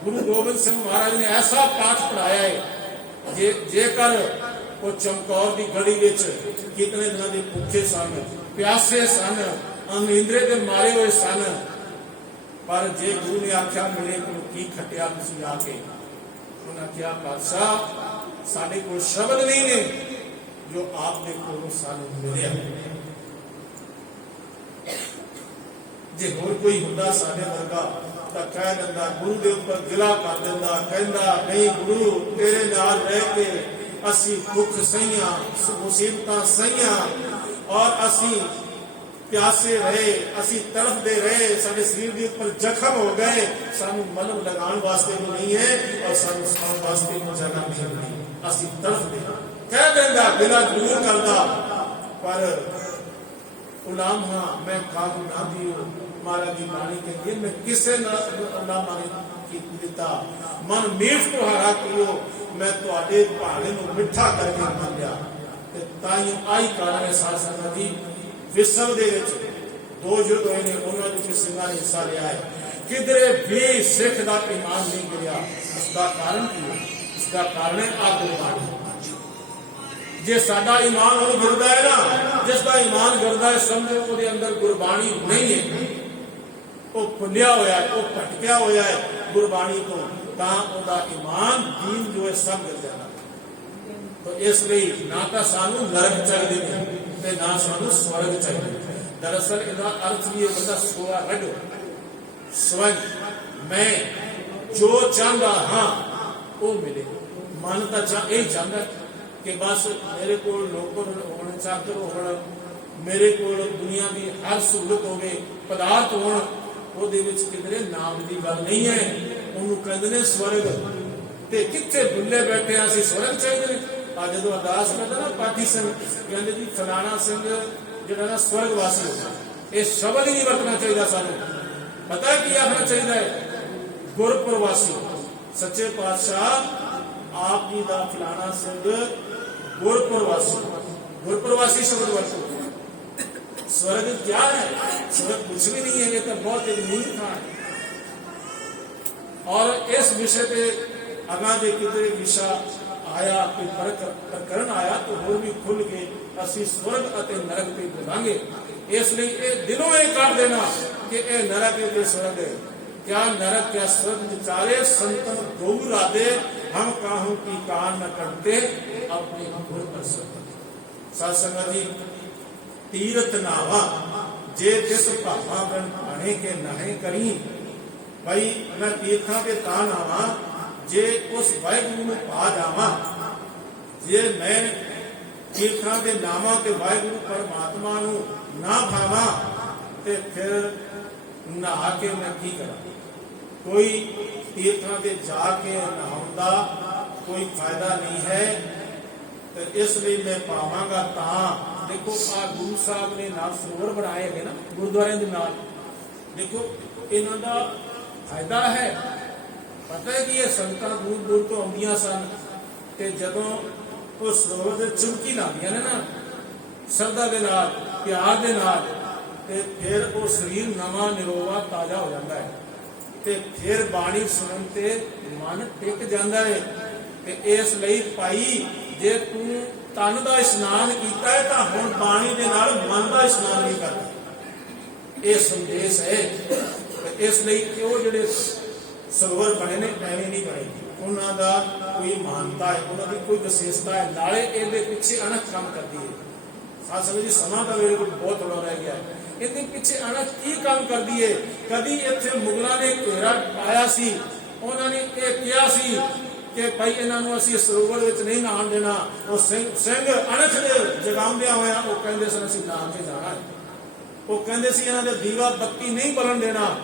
गुरु गोबिंद सिंह महाराज ने ऐसा पाठ पढ़ाया है जेकर वो चमकौर की गली विच कितने दिनों के भुखे सन, प्यासे सन, अनिंद्रे के मारे हुए सन, पर जे गुरु ने आख्या मेरे को की खटिया तुसीं आके उन्हें क्या बादशाह साढ़े को शब्द नहीं ने जो आपने को सानू मिले। जे होर कोई हुंदा साडे वर्गा तां कह दिंदा, गुरु दे उपर गिला कर दिंदा, कहंदा नहीं गुरु तेरे नाल रह के असी दुख सहियां, मुसीबतां सहियां और असी प्यासे रहे, असी तड़फते रहे, साडे शरीर के ऊपर जख्म हो गए, सानू मलम लगाने वास्ते भी नहीं है और सानू सौण वास्ते भी जगह नहीं मिली, असी तड़फते। कह देंदा गिला दूर करदा, पर गुलाम हाँ मैं काम ना दियो। महाराज की बाणी कहती है मैं किसे ना मानी दिता, मन मीठ को हरा करो, मैं तुहाडे भाणे नूं मिठा करके मन लिया। ते ताई आई कारण है साध संगत जी, विश्व दे विच 2 युद्ध होए ने, उन्हां विच सिंघां ने हिस्सा लिया है, किधरे भी सिख दा ईमान नहीं गिरिया। इसका कारण की है? इसका कारण है आत्मबाणी। जे साडा ईमान वो गिरदा है ना, जिसका ईमान गिरदा है समझो उसके अंदर गुरबाणी नहीं है, वो भुलिया होया है, वो भटकिया होया है गुरबाणी तो, तां उहदा ईमान दीन जो है सब गिर जाता। तो इसलिए ना तो सानू नरक चाहिए ते ना सानू स्वर्ग चाहिए। दरअसल इसका अर्थ भी बंदा स्वर्ग, स्वर्ग मैं जो चाहता हाँ वो मिले। मन तो यही चाहता कि बस मेरे को लोग होने चाकर हो, मेरे को दुनिया की हर सहूलत हो, पदार्थ हो, किधरे नाम की गल नहीं है। उन्होंने कहते हैं स्वर्ग, ते कितने बुले बैठे असं स्वर्ग चाहिए। आज जो अरदास करता ना पाठी सिंह कहते जी फलाना सिंह जो ना स्वर्गवासी होगा, ये शब्द ही नहीं वरतना चाहिए। सानू पता की आखना चाहिए गुरप्रवासी। सच्चे पातशाह आप जी का फलाना सिंह गुरप्रवासी, गुरप्रवासी शब्द वरतो। स्वर्ग क्या है? स्वर्ग कुछ भी नहीं है, ये तो बहुत एक नींद था। और इस विषय पे अगा जे कितने विषय आया, कोई प्रकरण आया तो होर भी खुल के असी स्वर्ग अते नरक पे बोलांगे। इसलिए दिलों ये कर देना कि यह नरक है स्वर्ग है। क्या नरक क्या स्वर्ग विचारे संतन गौ राधे, हम काहू की कान न करते अपने गुर पर साध संगत जी तीरथ नावा जे तिस भावा बन भाने के नहे करी। भाई मैं तीर्थां के तां आवा ਜੇ ਉਸ ਵਾਹਿਗੁਰੂ ਨੂੰ ਪਾ ਜਾਵਾਂ, ਜੇ ਮੈਂ ਤੀਰਥਾਂ ਦੇ ਨਾਮਾਂ ਤੇ ਵਾਹਿਗੁਰੂ ਪਰਮਾਤਮਾ ਨੂੰ ਨਾ ਭਾਵਾਂ ਤੇ ਫਿਰ ਨਹਾ ਕੇ ਮੈਂ ਕੀ ਕਰਾਂ? ਕੋਈ ਤੀਰਥਾਂ ਤੇ ਜਾ ਕੇ ਨਹਾਉਣ ਦਾ ਕੋਈ ਫਾਇਦਾ ਨਹੀਂ ਹੈ। ਤੇ ਇਸ ਲਈ ਮੈਂ ਪਾਵਾਂਗਾ ਤਾਂ ਦੇਖੋ ਆ ਗੁਰੂ ਸਾਹਿਬ ਨੇ ਨਾਲ ਸਰੋਵਰ ਬਣਾਏ ਹੈਗੇ ਨਾ ਗੁਰਦੁਆਰਿਆਂ ਦੇ ਨਾਲ, ਦੇਖੋ ਇਹਨਾਂ ਦਾ ਫਾਇਦਾ ਹੈ। ਪਤਾ ਹੈ ਕਿ ਇਹ ਸੰਗਤਾਂ ਦੂਰ ਦੂਰ ਤੋਂ ਆਉਂਦੀਆਂ ਸਨ ਤੇ ਜਦੋਂ ਉਹ ਸਰੋਵਰ ਦੇ ਚੁਮਕੀ ਲਾਉਂਦੀਆਂ ਨੇ ਨਾ ਸ਼ਰਧਾ ਦੇ ਨਾਲ, ਪਿਆਰ ਦੇ ਨਾਲ, ਤੇ ਫਿਰ ਉਹ ਸਰੀਰ ਨਵਾਂ ਨਿਰੋਵਾ ਤਾਜ਼ਾ ਹੋ ਜਾਂਦਾ ਹੈ ਤੇ ਫਿਰ ਬਾਣੀ ਸੁਣਨ ਤੇ ਮਨ ਟਿਕ ਜਾਂਦਾ ਹੈ। ਤੇ ਇਸ ਲਈ ਭਾਈ ਜੇ ਤੂੰ ਤਨ ਦਾ ਇਸ਼ਨਾਨ ਕੀਤਾ ਹੈ ਤਾਂ ਹੁਣ ਬਾਣੀ ਦੇ ਨਾਲ ਮਨ ਦਾ ਇਸ਼ਨਾਨ ਨਹੀਂ ਕਰਦਾ। ਇਹ ਸੰਦੇਸ਼ ਹੈ। ਇਸ ਲਈ ਉਹ ਜਿਹੜੇ ਸਰੋਵਰ ਬਣੇ ਨੇ ਐਵੇਂ ਨਹੀਂ ਬਣੇ, ਉਹਨਾਂ ਦਾ ਕੋਈ ਮਾਨਤਾ ਹੈ, ਉਹਨਾਂ ਦੀ ਕੋਈ ਵਿਸ਼ੇਸ਼ਤਾ ਹੈ। ਨਾਲੇ ਇਹਦੇ ਪਿੱਛੇ ਅਣਖ ਕੰਮ ਕਰਦੀ ਹੈ। ਸਾਧ ਸੰਗਤ ਜੀ ਸਮਾਂ ਤਾਂ ਮੇਰੇ ਕੋਲ ਬਹੁਤ ਥੋੜਾ ਰਹਿ ਗਿਆ ਹੈ। ਇਹਦੇ ਪਿੱਛੇ ਅਣਖ ਕੀ ਕੰਮ ਕਰਦੀ ਹੈ? ਕਦੀ ਇੱਥੇ ਮੁਗਲਾਂ ਨੇ ਘੇਰਾ ਪਾਇਆ ਸੀ, ਉਹਨਾਂ ਨੇ ਇਹ ਕਿਹਾ ਸੀ ਕਿ ਭਾਈ ਇਹਨਾਂ ਨੂੰ ਅਸੀਂ ਸਰੋਵਰ ਵਿੱਚ ਨਹੀਂ ਨਹਾਉਣ ਦੇਣਾ। ਉਹ ਸਿੰਘ ਅਣਖ ਜਗਾਉਂਦਿਆਂ ਹੋਇਆ ਉਹ ਕਹਿੰਦੇ ਸਨ ਅਸੀਂ ਨਹਾ ਕੇ ਜਾਣਾ ਹੈ। ਉਹ ਕਹਿੰਦੇ ਸੀ ਇਹਨਾਂ ਦੇ ਦੀਵਾ ਬੱਤੀ ਨਹੀਂ ਬਲਣ ਦੇਣਾ।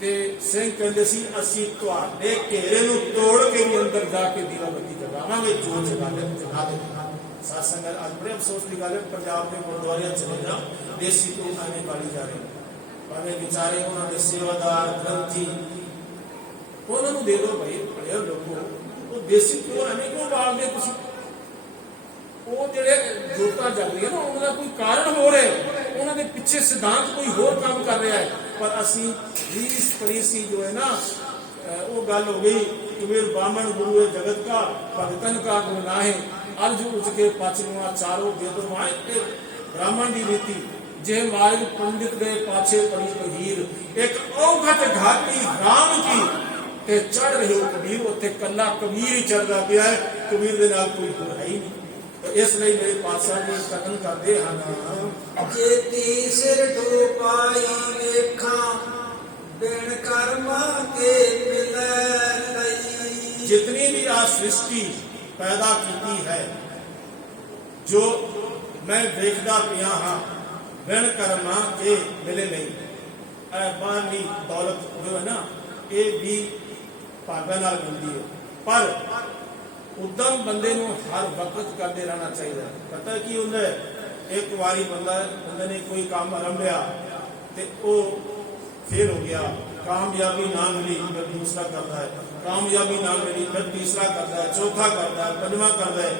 ਤੇ ਸਿੰਘ ਕਹਿੰਦੇ ਸੀ ਅਸੀਂ ਤੁਹਾਡੇ ਘੇਰੇ ਨੂੰ ਤੋੜ ਕੇ ਵੀ ਅੰਦਰ ਜਾ ਕੇ ਦੀਵਾ ਬੱਤੀ ਜਗਾਵਾਂਗੇ, ਜੋ ਜਗਾ ਦੇ। ਸਾਧ ਸੰਗਤ ਅੱਜ ਬੜੇ ਅਫਸੋਸ ਦੀ ਗੱਲ ਹੈ, ਪੰਜਾਬ ਦੇ ਗੁਰਦੁਆਰਿਆਂ ਚਲੇ ਜਾ ਦੇਸੀ ਤੋਂ ਆਨੇ ਵਾਲੀ ਜਾ ਰਹੇ, ਭਾਵੇਂ ਵਿਚਾਰੇ ਉਹਨਾਂ ਦੇ ਸੇਵਾਦਾਰ ਗ੍ਰੰਥੀ, ਉਹਨਾਂ ਨੂੰ ਦੇ ਦਿਓ ਭਾਈ ਪੜਿਆ ਲੋਕੋ, ਉਹ ਦੇਸੀ ਕਿਉਂ ਐਵੇਂ ਕਿਉਂ ਬਾਲਦੇ ਤੁਸੀਂ? ਉਹ ਜਿਹੜੇ ਜੋਤਾਂ ਜਗ ਰਹੀਆਂ ਨਾ ਉਹਨਾਂ ਦਾ ਕੋਈ ਕਾਰਨ ਹੋ ਰਿਹਾ, ਉਹਨਾਂ ਦੇ ਪਿੱਛੇ ਸਿਧਾਂਤ ਕੋਈ ਹੋਰ ਕੰਮ ਕਰ ਰਿਹਾ ਹੈ। ਪਰ ਅਸੀਂ ਰੀਸ ਪਰੀਸੀ ਜੋ ਹੈ ਨਾ, ਉਹ ਗੱਲ ਹੋ ਗਈ ਕਬੀਰ ਬਾਮਣ ਗੁਰੂ ਹੈ ਜगत का भगतन का गुण नाहे अर्ज उसके पचनुआ चारों वेद माए। ब्राह्मण की रीति जे मार्ग पंडित गए पाछे पड़ी कबीर, एक औखत घाटी राम की ते चढ़ रहे हो कबीर, उत्थे कला कबीर ही चढ़ता पिया है, कबीर दे नाल कोई गुण है ही नहीं। इसलिए मेरे पातशाह जी कथन करते हैं जेती सिर ठोपाई वेखा बिन कर्मा के मिले लई। जितनी भी आज सृष्टि पैदा की है, जो मैं देखता पिया हाँ बिन कर्मा के मिले नहीं। बाहरली दौलत जो है ना ये भी भागा नाल मिलती है, पर उद्यम बंदे ਨੂੰ हर वक्त करते रहना चाहिए। पता है कि उन्हें एक बारी बंदा उन्होंने कोई काम आरंभिया ते वो फेल हो गया, कामयाबी ना मिली, फिर दूसरा करता है, कामयाबी ना मिली, फिर तीसरा करता है, चौथा करता है, पंजवां करता है,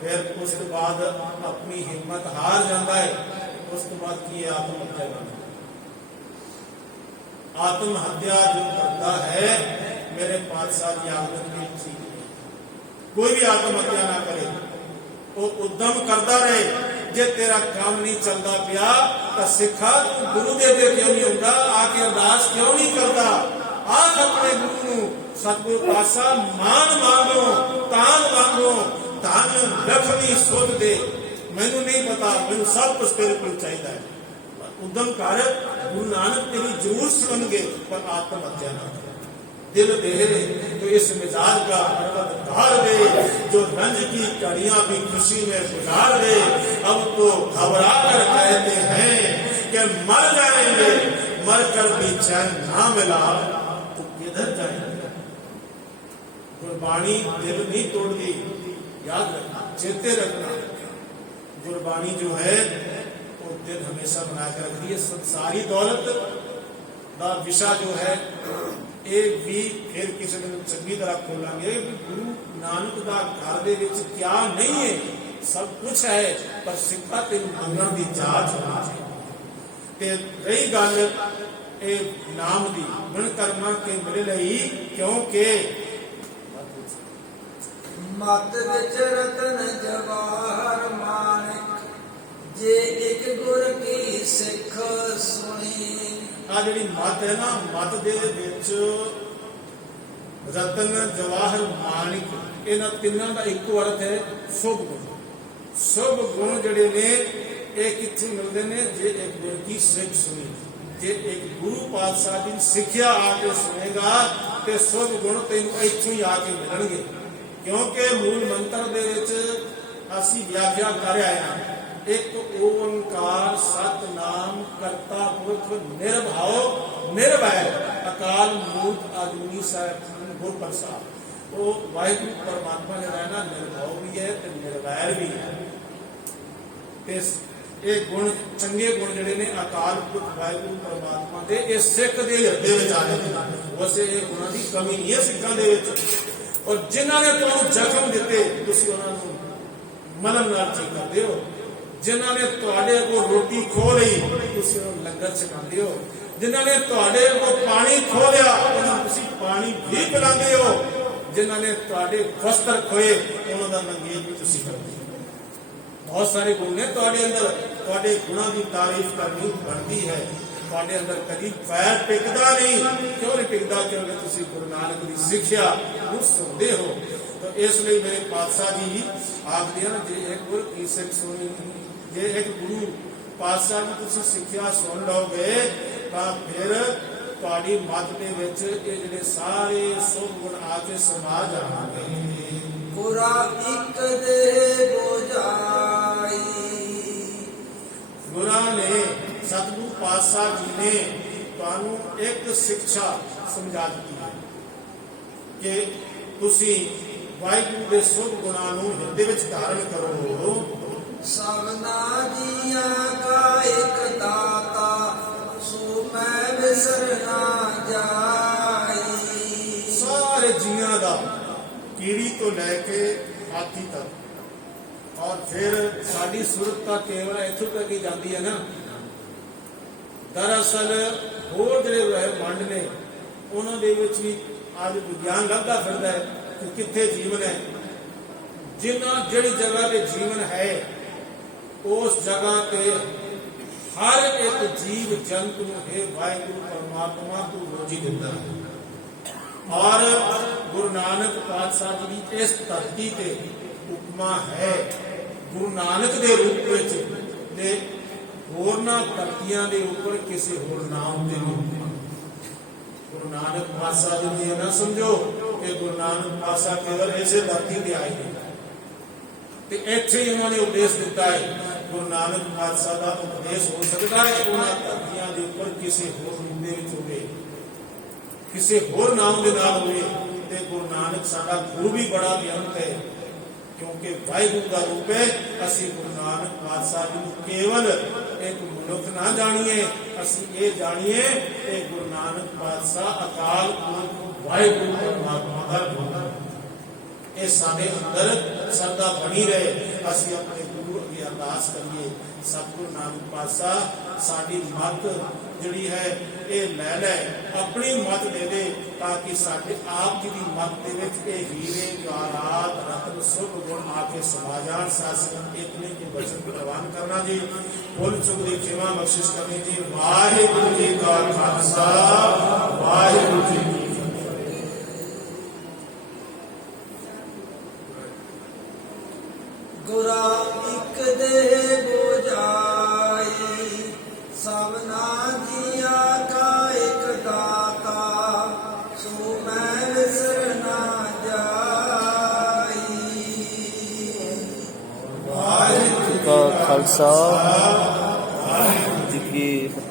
फिर उसके बाद अपनी हिम्मत हार जाता है। उसके बाद की आत्महत्या करता है। आत्महत्या जो करता है मेरे पातशाह की आदत में ठीक है, कोई भी आत्महत्या ना करे, वो उद्यम करता रहे। जे तेरा काम नहीं चलता पिया तो सिखा तू गुरु दे क्यों नहीं होता, आके अरदास क्यों नहीं करता? आख अपने गुरु नू सतगुरु पासा मान मांगो, तान मांगो, धन लक्ष्मी सुध दे, मैनू नहीं पता, मैनू सब कुछ तेरे को चाहिए। उद्यम कर, गुरु नानक तेरी जरूर सुनेंगे, पर आत्महत्या ना करे। दिल दे तो इस मिजाज का पर्वत धार दे, जो रंज की कड़ियां भी खुशी में गुजार दे। अब तो घबरा कर कहते हैं कि मर जाएंगे, मर कर भी चैन ना मिला तो किधर जाएंगे? गुरबाणी दिल नहीं तोड़ती, याद रखना, चेते रखना। गुरबाणी जो है वो दिल हमेशा बनाकर रखती है। संसारी दौलत का विषय जो है ये भी फिर किसी दिन चंगी तरह खोलेंगे। गुरु नानक का घर दे विच क्या नहीं है, सब कुछ है, पर सिक्खा तेन मंगण की जांच होनी चाहिए। रही गल ये नाम की, बिन कर्मा के मिले लई, क्योंकि मत विच रतन जवाहर मानिक, जे एक गुर की सिख सुनी। आ जी मत है ना, मत दे विच रतन जवाहर माणिक, इन्हां तिन्हां दा इक्को अर्थ है शुभ गुण। शुभ गुण जिहड़े ने ये कित्थे मिलदे ने? जे एक गुर की सिख सुनी, जे एक गुरु पातशाह की सिक्ख्या आके सुनेगा ਤੇ ਸੁਭ ਗੁਣ ਤੈਨੂੰ ਇੱਥੋਂ ਹੀ ਆ ਕੇ ਮਿਲਣਗੇ। ਕਿਉਂਕਿ ਮੂਲ ਮੰਤਰ ਦੇ ਵਿੱਚ ਅਸੀਂ ਵਿਆਖਿਆ ਕਰ ਆਏ ਹਾਂ, ਇੱਕ ਓੰਕਾਰ ਸਤਿਨਾਮ ਕਰਤਾ ਪੁਰਖ ਨਿਰਭਉ ਨਿਰਵੈਰ ਅਕਾਲ ਮੂਰਤ ਅਜੂਨੀ ਸੈਭੰ ਗੁਰ ਪ੍ਰਸਾਦ। ਉਹ ਵਾਹਿਗੁਰੂ ਪਰਮਾਤਮਾ ਜਿਹੜਾ ਹੈ ਨਾ, ਨਿਰਭਉ ਵੀ ਹੈ ਤੇ ਨਿਰਵੈਰ ਵੀ ਹੈ। ਤੇ ਇਹ ਗੁਣ ਚੰਗੇ ਗੁਣ ਜਿਹੜੇ ਨੇ ਅਕਾਲ ਪੁਰਖ ਵਾਹਿਗੁਰੂ ਪਰਮਾਤਮਾ ਦੇ ਇਹ ਸਿੱਖ ਦੇ ਹਿਰਦੇ ਵਿੱਚ ਆ ਜਾਂਦੇ ਨੇ। ਵੈਸੇ ਇਹ ਗੁਣਾਂ ਦੀ ਕਮੀ ਨਹੀਂ ਹੈ ਸਿੱਖਾਂ ਦੇ ਵਿੱਚ। ਔਰ ਜਿਨ੍ਹਾਂ ਨੇ ਤੁਹਾਨੂੰ ਜ਼ਖਮ ਦਿੱਤੇ ਤੁਸੀਂ ਉਹਨਾਂ ਨੂੰ ਮਲਮ ਨਾਲ ਠੀਕ ਕਰਦੇ ਹੋ। ਜਿਨ੍ਹਾਂ ਨੇ ਤੁਹਾਡੇ ਕੋਲ ਰੋਟੀ ਖੋਹ ਲਈ ਤੁਸੀਂ ਉਹਨੂੰ ਲੰਗਰ ਛਕਾਉਂਦੇ ਹੋ। ਜਿਨ੍ਹਾਂ ਨੇ ਤੁਹਾਡੇ ਕੋਲ ਪਾਣੀ ਖੋਹ ਲਿਆ ਉਹਨਾਂ ਨੂੰ ਤੁਸੀਂ ਪਾਣੀ ਵੀ ਪਿਲਾਉਂਦੇ ਹੋ। ਜਿਨ੍ਹਾਂ ਨੇ ਤੁਹਾਡੇ ਵਸਤਰ ਖੋਏ ਉਹਨਾਂ ਦਾ ਨੰਗੇਜ ਵੀ ਤੁਸੀਂ ਕਰਦੇ ਹੋ। ਬਹੁਤ ਸਾਰੇ ਗੁਣ ਨੇ ਤੁਹਾਡੇ ਅੰਦਰ। ਤੁਹਾਡੇ ਗੁਣਾਂ ਦੀ ਤਾਰੀਫ ਕਰਨੀ ਬਣਦੀ ਹੈ। ਤੁਹਾਡੇ ਅੰਦਰ ਕਦੀ ਪੈਰ ਟਿਕਦਾ ਨਹੀਂ। ਕਿਉਂ ਨਹੀਂ ਟਿਕਦਾ? ਕਿਉਂਕਿ ਤੁਸੀਂ ਗੁਰੂ ਨਾਨਕ ਦੀ ਸਿੱਖਿਆ ਨੂੰ ਸੁਣਦੇ ਹੋ। ਤਾਂ ਇਸ ਲਈ ਮੇਰੇ ਪਾਤਸ਼ਾਹ ਜੀ ਆਖਦੇ ਹਨ, ਜੇ ਇੱਕ ਗੁਰ ਕੀ ਸਿੱਖ ਸੁਣੀ, ਜੇ ਇੱਕ ਗੁਰੂ ਪਾਤਸ਼ਾਹ ਦੀ ਤੁਸੀਂ ਸਿੱਖਿਆ ਸੁਣ ਲਓਗੇ ਤਾਂ ਫਿਰ ਤੁਹਾਡੀ ਮੱਤ ਦੇ ਵਿੱਚ ਇਹ ਜਿਹੜੇ ਸਾਰੇ ਸੁਭ ਗੁਣ ਆ ਕੇ ਸਮਾ ਜਾਣਗੇ। ਗੁਰਾ ਇੱਕ ਦੇ ਬੋਝਾਈ। ਗੁਰਾਂ ਨੇ, ਸਤਿਗੁਰੂ ਪਾਤਸ਼ਾਹ ਜੀ ਨੇ ਤੁਹਾਨੂੰ ਇੱਕ ਸਿੱਖਿਆ ਸਮਝਾ ਦਿੱਤੀ ਹੈ ਕਿ ਤੁਸੀਂ ਵਾਹਿਗੁਰੂ ਦੇ ਸੁਭ ਗੁਣਾਂ ਨੂੰ ਹਿਰਦੇ ਵਿੱਚ ਧਾਰਨ ਕਰੋ। ਸਭਨਾ ਜੀਆਂ ਕਾ ਇੱਕ ਦਾਤਾ, ਸੋ ਮੈਂ ਵਿਸਰ ਨਾ ਜਾਈ। ਸਾਰੇ ਜੀਆਂ ਦਾ, ਕੀੜੀ ਤੋਂ ਲੈ ਕੇ ਹਾਥੀ ਤੱਕ। ਔਰ ਫਿਰ ਸਾਡੀ ਸੁਰਤ ਤਾਂ ਕੇਵਲ ਇੱਥੋਂ ਤੱਕ ਹੀ ਜਾਂਦੀ ਹੈ ਨਾ। ਦਰਅਸਲ ਹੋਰ ਜਿਹੜੇ ਬ੍ਰਹਿਮੰਡ ਨੇ ਉਹਨਾਂ ਦੇ ਵਿੱਚ ਵੀ ਅੱਜ ਵਿਗਿਆਨ ਲੱਭਦਾ ਫਿਰਦਾ ਹੈ ਕਿ ਕਿੱਥੇ ਜੀਵਨ ਹੈ। ਜਿਹੜੀ ਜਗ੍ਹਾ ਤੇ ਜੀਵਨ ਹੈ ਉਸ ਜਗ੍ਹਾ ਤੇ ਹਰ ਇੱਕ ਜੀਵ ਜੰਤੂ ਨੂੰ ਹੈ ਵਾਹਿਗੁਰੂ ਪਰਮਾਤਮਾ ਤੂੰ ਰੋਜੀ ਦਿੰਦਾ ਹੈ। ਔਰ ਗੁਰੂ ਨਾਨਕ ਪਾਤਸ਼ਾਹ ਜੀ ਦੀ ਇਸ ਧਰਤੀ ਤੇ ਉਪਮਾ ਹੈ ਗੁਰੂ ਨਾਨਕ ਦੇ ਰੂਪ ਵਿੱਚ ਤੇ ਹੋਰਨਾਂ ਧਰਤੀਆਂ ਦੇ ਉੱਪਰ ਕਿਸੇ ਹੋਰ ਨਾਮ ਦੇ ਨਹੀਂ। ਗੁਰੂ ਨਾਨਕ ਪਾਤਸ਼ਾਹ ਜੀ ਦੀ ਨਾ ਸਮਝੋ ਕਿ ਗੁਰੂ ਨਾਨਕ ਪਾਤਸ਼ਾਹ ਕੇਵਲ ਇਸੇ ਧਰਤੀ ਤੇ ਆਏ ਨੇ ਤੇ ਇੱਥੇ ਹੀ ਉਹਨਾਂ ਨੇ ਉਪਦੇਸ਼ ਦਿੱਤਾ ਹੈ। ਗੁਰੂ ਨਾਨਕ ਪਾਤਸ਼ਾਹ ਦਾ ਉਪਦੇਸ਼ ਹੋ ਸਕਦਾ ਹੈ ਉਹਨਾਂ ਧਰਤੀਆਂ ਦੇ ਉੱਪਰ ਕਿਸੇ ਹੋਰ ਰੂਪ ਦੇ ਵਿੱਚ ਹੋਵੇ, ਕਿਸੇ ਹੋਰ ਨਾਮ ਦੇ ਨਾਲ ਹੋਵੇ। ਤੇ ਗੁਰੂ ਨਾਨਕ ਸਾਡਾ ਗੁਰੂ ਵੀ ਬੜਾ ਬੇਅੰਤ ਹੈ ਕਿਉਂਕਿ ਵਾਹਿਗੁਰੂ ਦਾ ਰੂਪ ਹੈ। ਅਸੀਂ ਗੁਰੂ ਨਾਨਕ ਪਾਤਸ਼ਾਹ ਜੀ ਨੂੰ ਕੇਵਲ ਇੱਕ ਮਨੁੱਖ ਨਾ ਜਾਣੀਏ, ਅਸੀਂ ਇਹ ਜਾਣੀਏ ਕਿ ਗੁਰੂ ਨਾਨਕ ਪਾਤਸ਼ਾਹ ਅਕਾਲ ਪੁਰਖ ਵਾਹਿਗੁਰੂ ਪਰਮਾਤਮਾ ਦਾ ਰੂਪ ਹੈ। ਇਹ ਸਾਡੇ ਅੰਦਰ ਸਰਦਾ ਬਣੀ ਰਹੇ। ਅਸੀਂ ਆਪਣੇ ਗੁਰੂ ਅੱਗੇ ਅਰਦਾਸ ਕਰੀਏ, ਸਤਿਗੁਰੂ ਨਾਨਕ ਪਾਤਸ਼ਾਹ ਸਾਡੀ ਮੱਤ ਜਿਹੜੀ ਹੈ ਇਹ ਲੈ ਲੈ, ਆਪਣੀ ਮੱਤ ਦੇ ਦੇ ਤਾਂ ਕਿ ਸਾਡੇ ਆਪ ਜੀ ਦੀ ਮੱਤ ਦੇ ਵਿੱਚ ਇਹ ਹੀਰੇ ਜਵਾਹਰਾਤ ਰਤਨ ਸੁਭ ਗੁਣ ਆ ਕੇ ਸਮਾ ਜਾਣ। ਸਾਸਨ ਇਤਨੇ ਕੇ ਬਚਨ ਪ੍ਰਵਾਨ ਕਰਨਾ ਜੀ। ਭੁੱਲ ਚੁੱਕ ਦੀ ਖਿਮਾ ਬਖਸ਼ਿਸ਼ ਕਰਨੀ ਜੀ। ਵਾਹਿਗੁਰੂ ਜੀ ਕਾ ਖਾਲਸਾ, ਵਾਹਿਗੁਰੂ ਜੀ ਕੀ ਗੁਰਾ ਇੱਕ ਦੇ ਬੋਝਾਈ। ਸਭਨਾ ਜੀਆਂ ਕਾ ਇੱਕ ਦਾਤਾ, ਸੋ ਮੈਂ ਵਿਸਰ ਨਾ ਜਾਈ। ਵਾਹਿਗੁਰੂ ਜੀ ਕਾ ਖਾਲਸਾ, ਵਾਹਿਗੁਰੂ ਜੀ ਕੀ ਫਤਿਹ।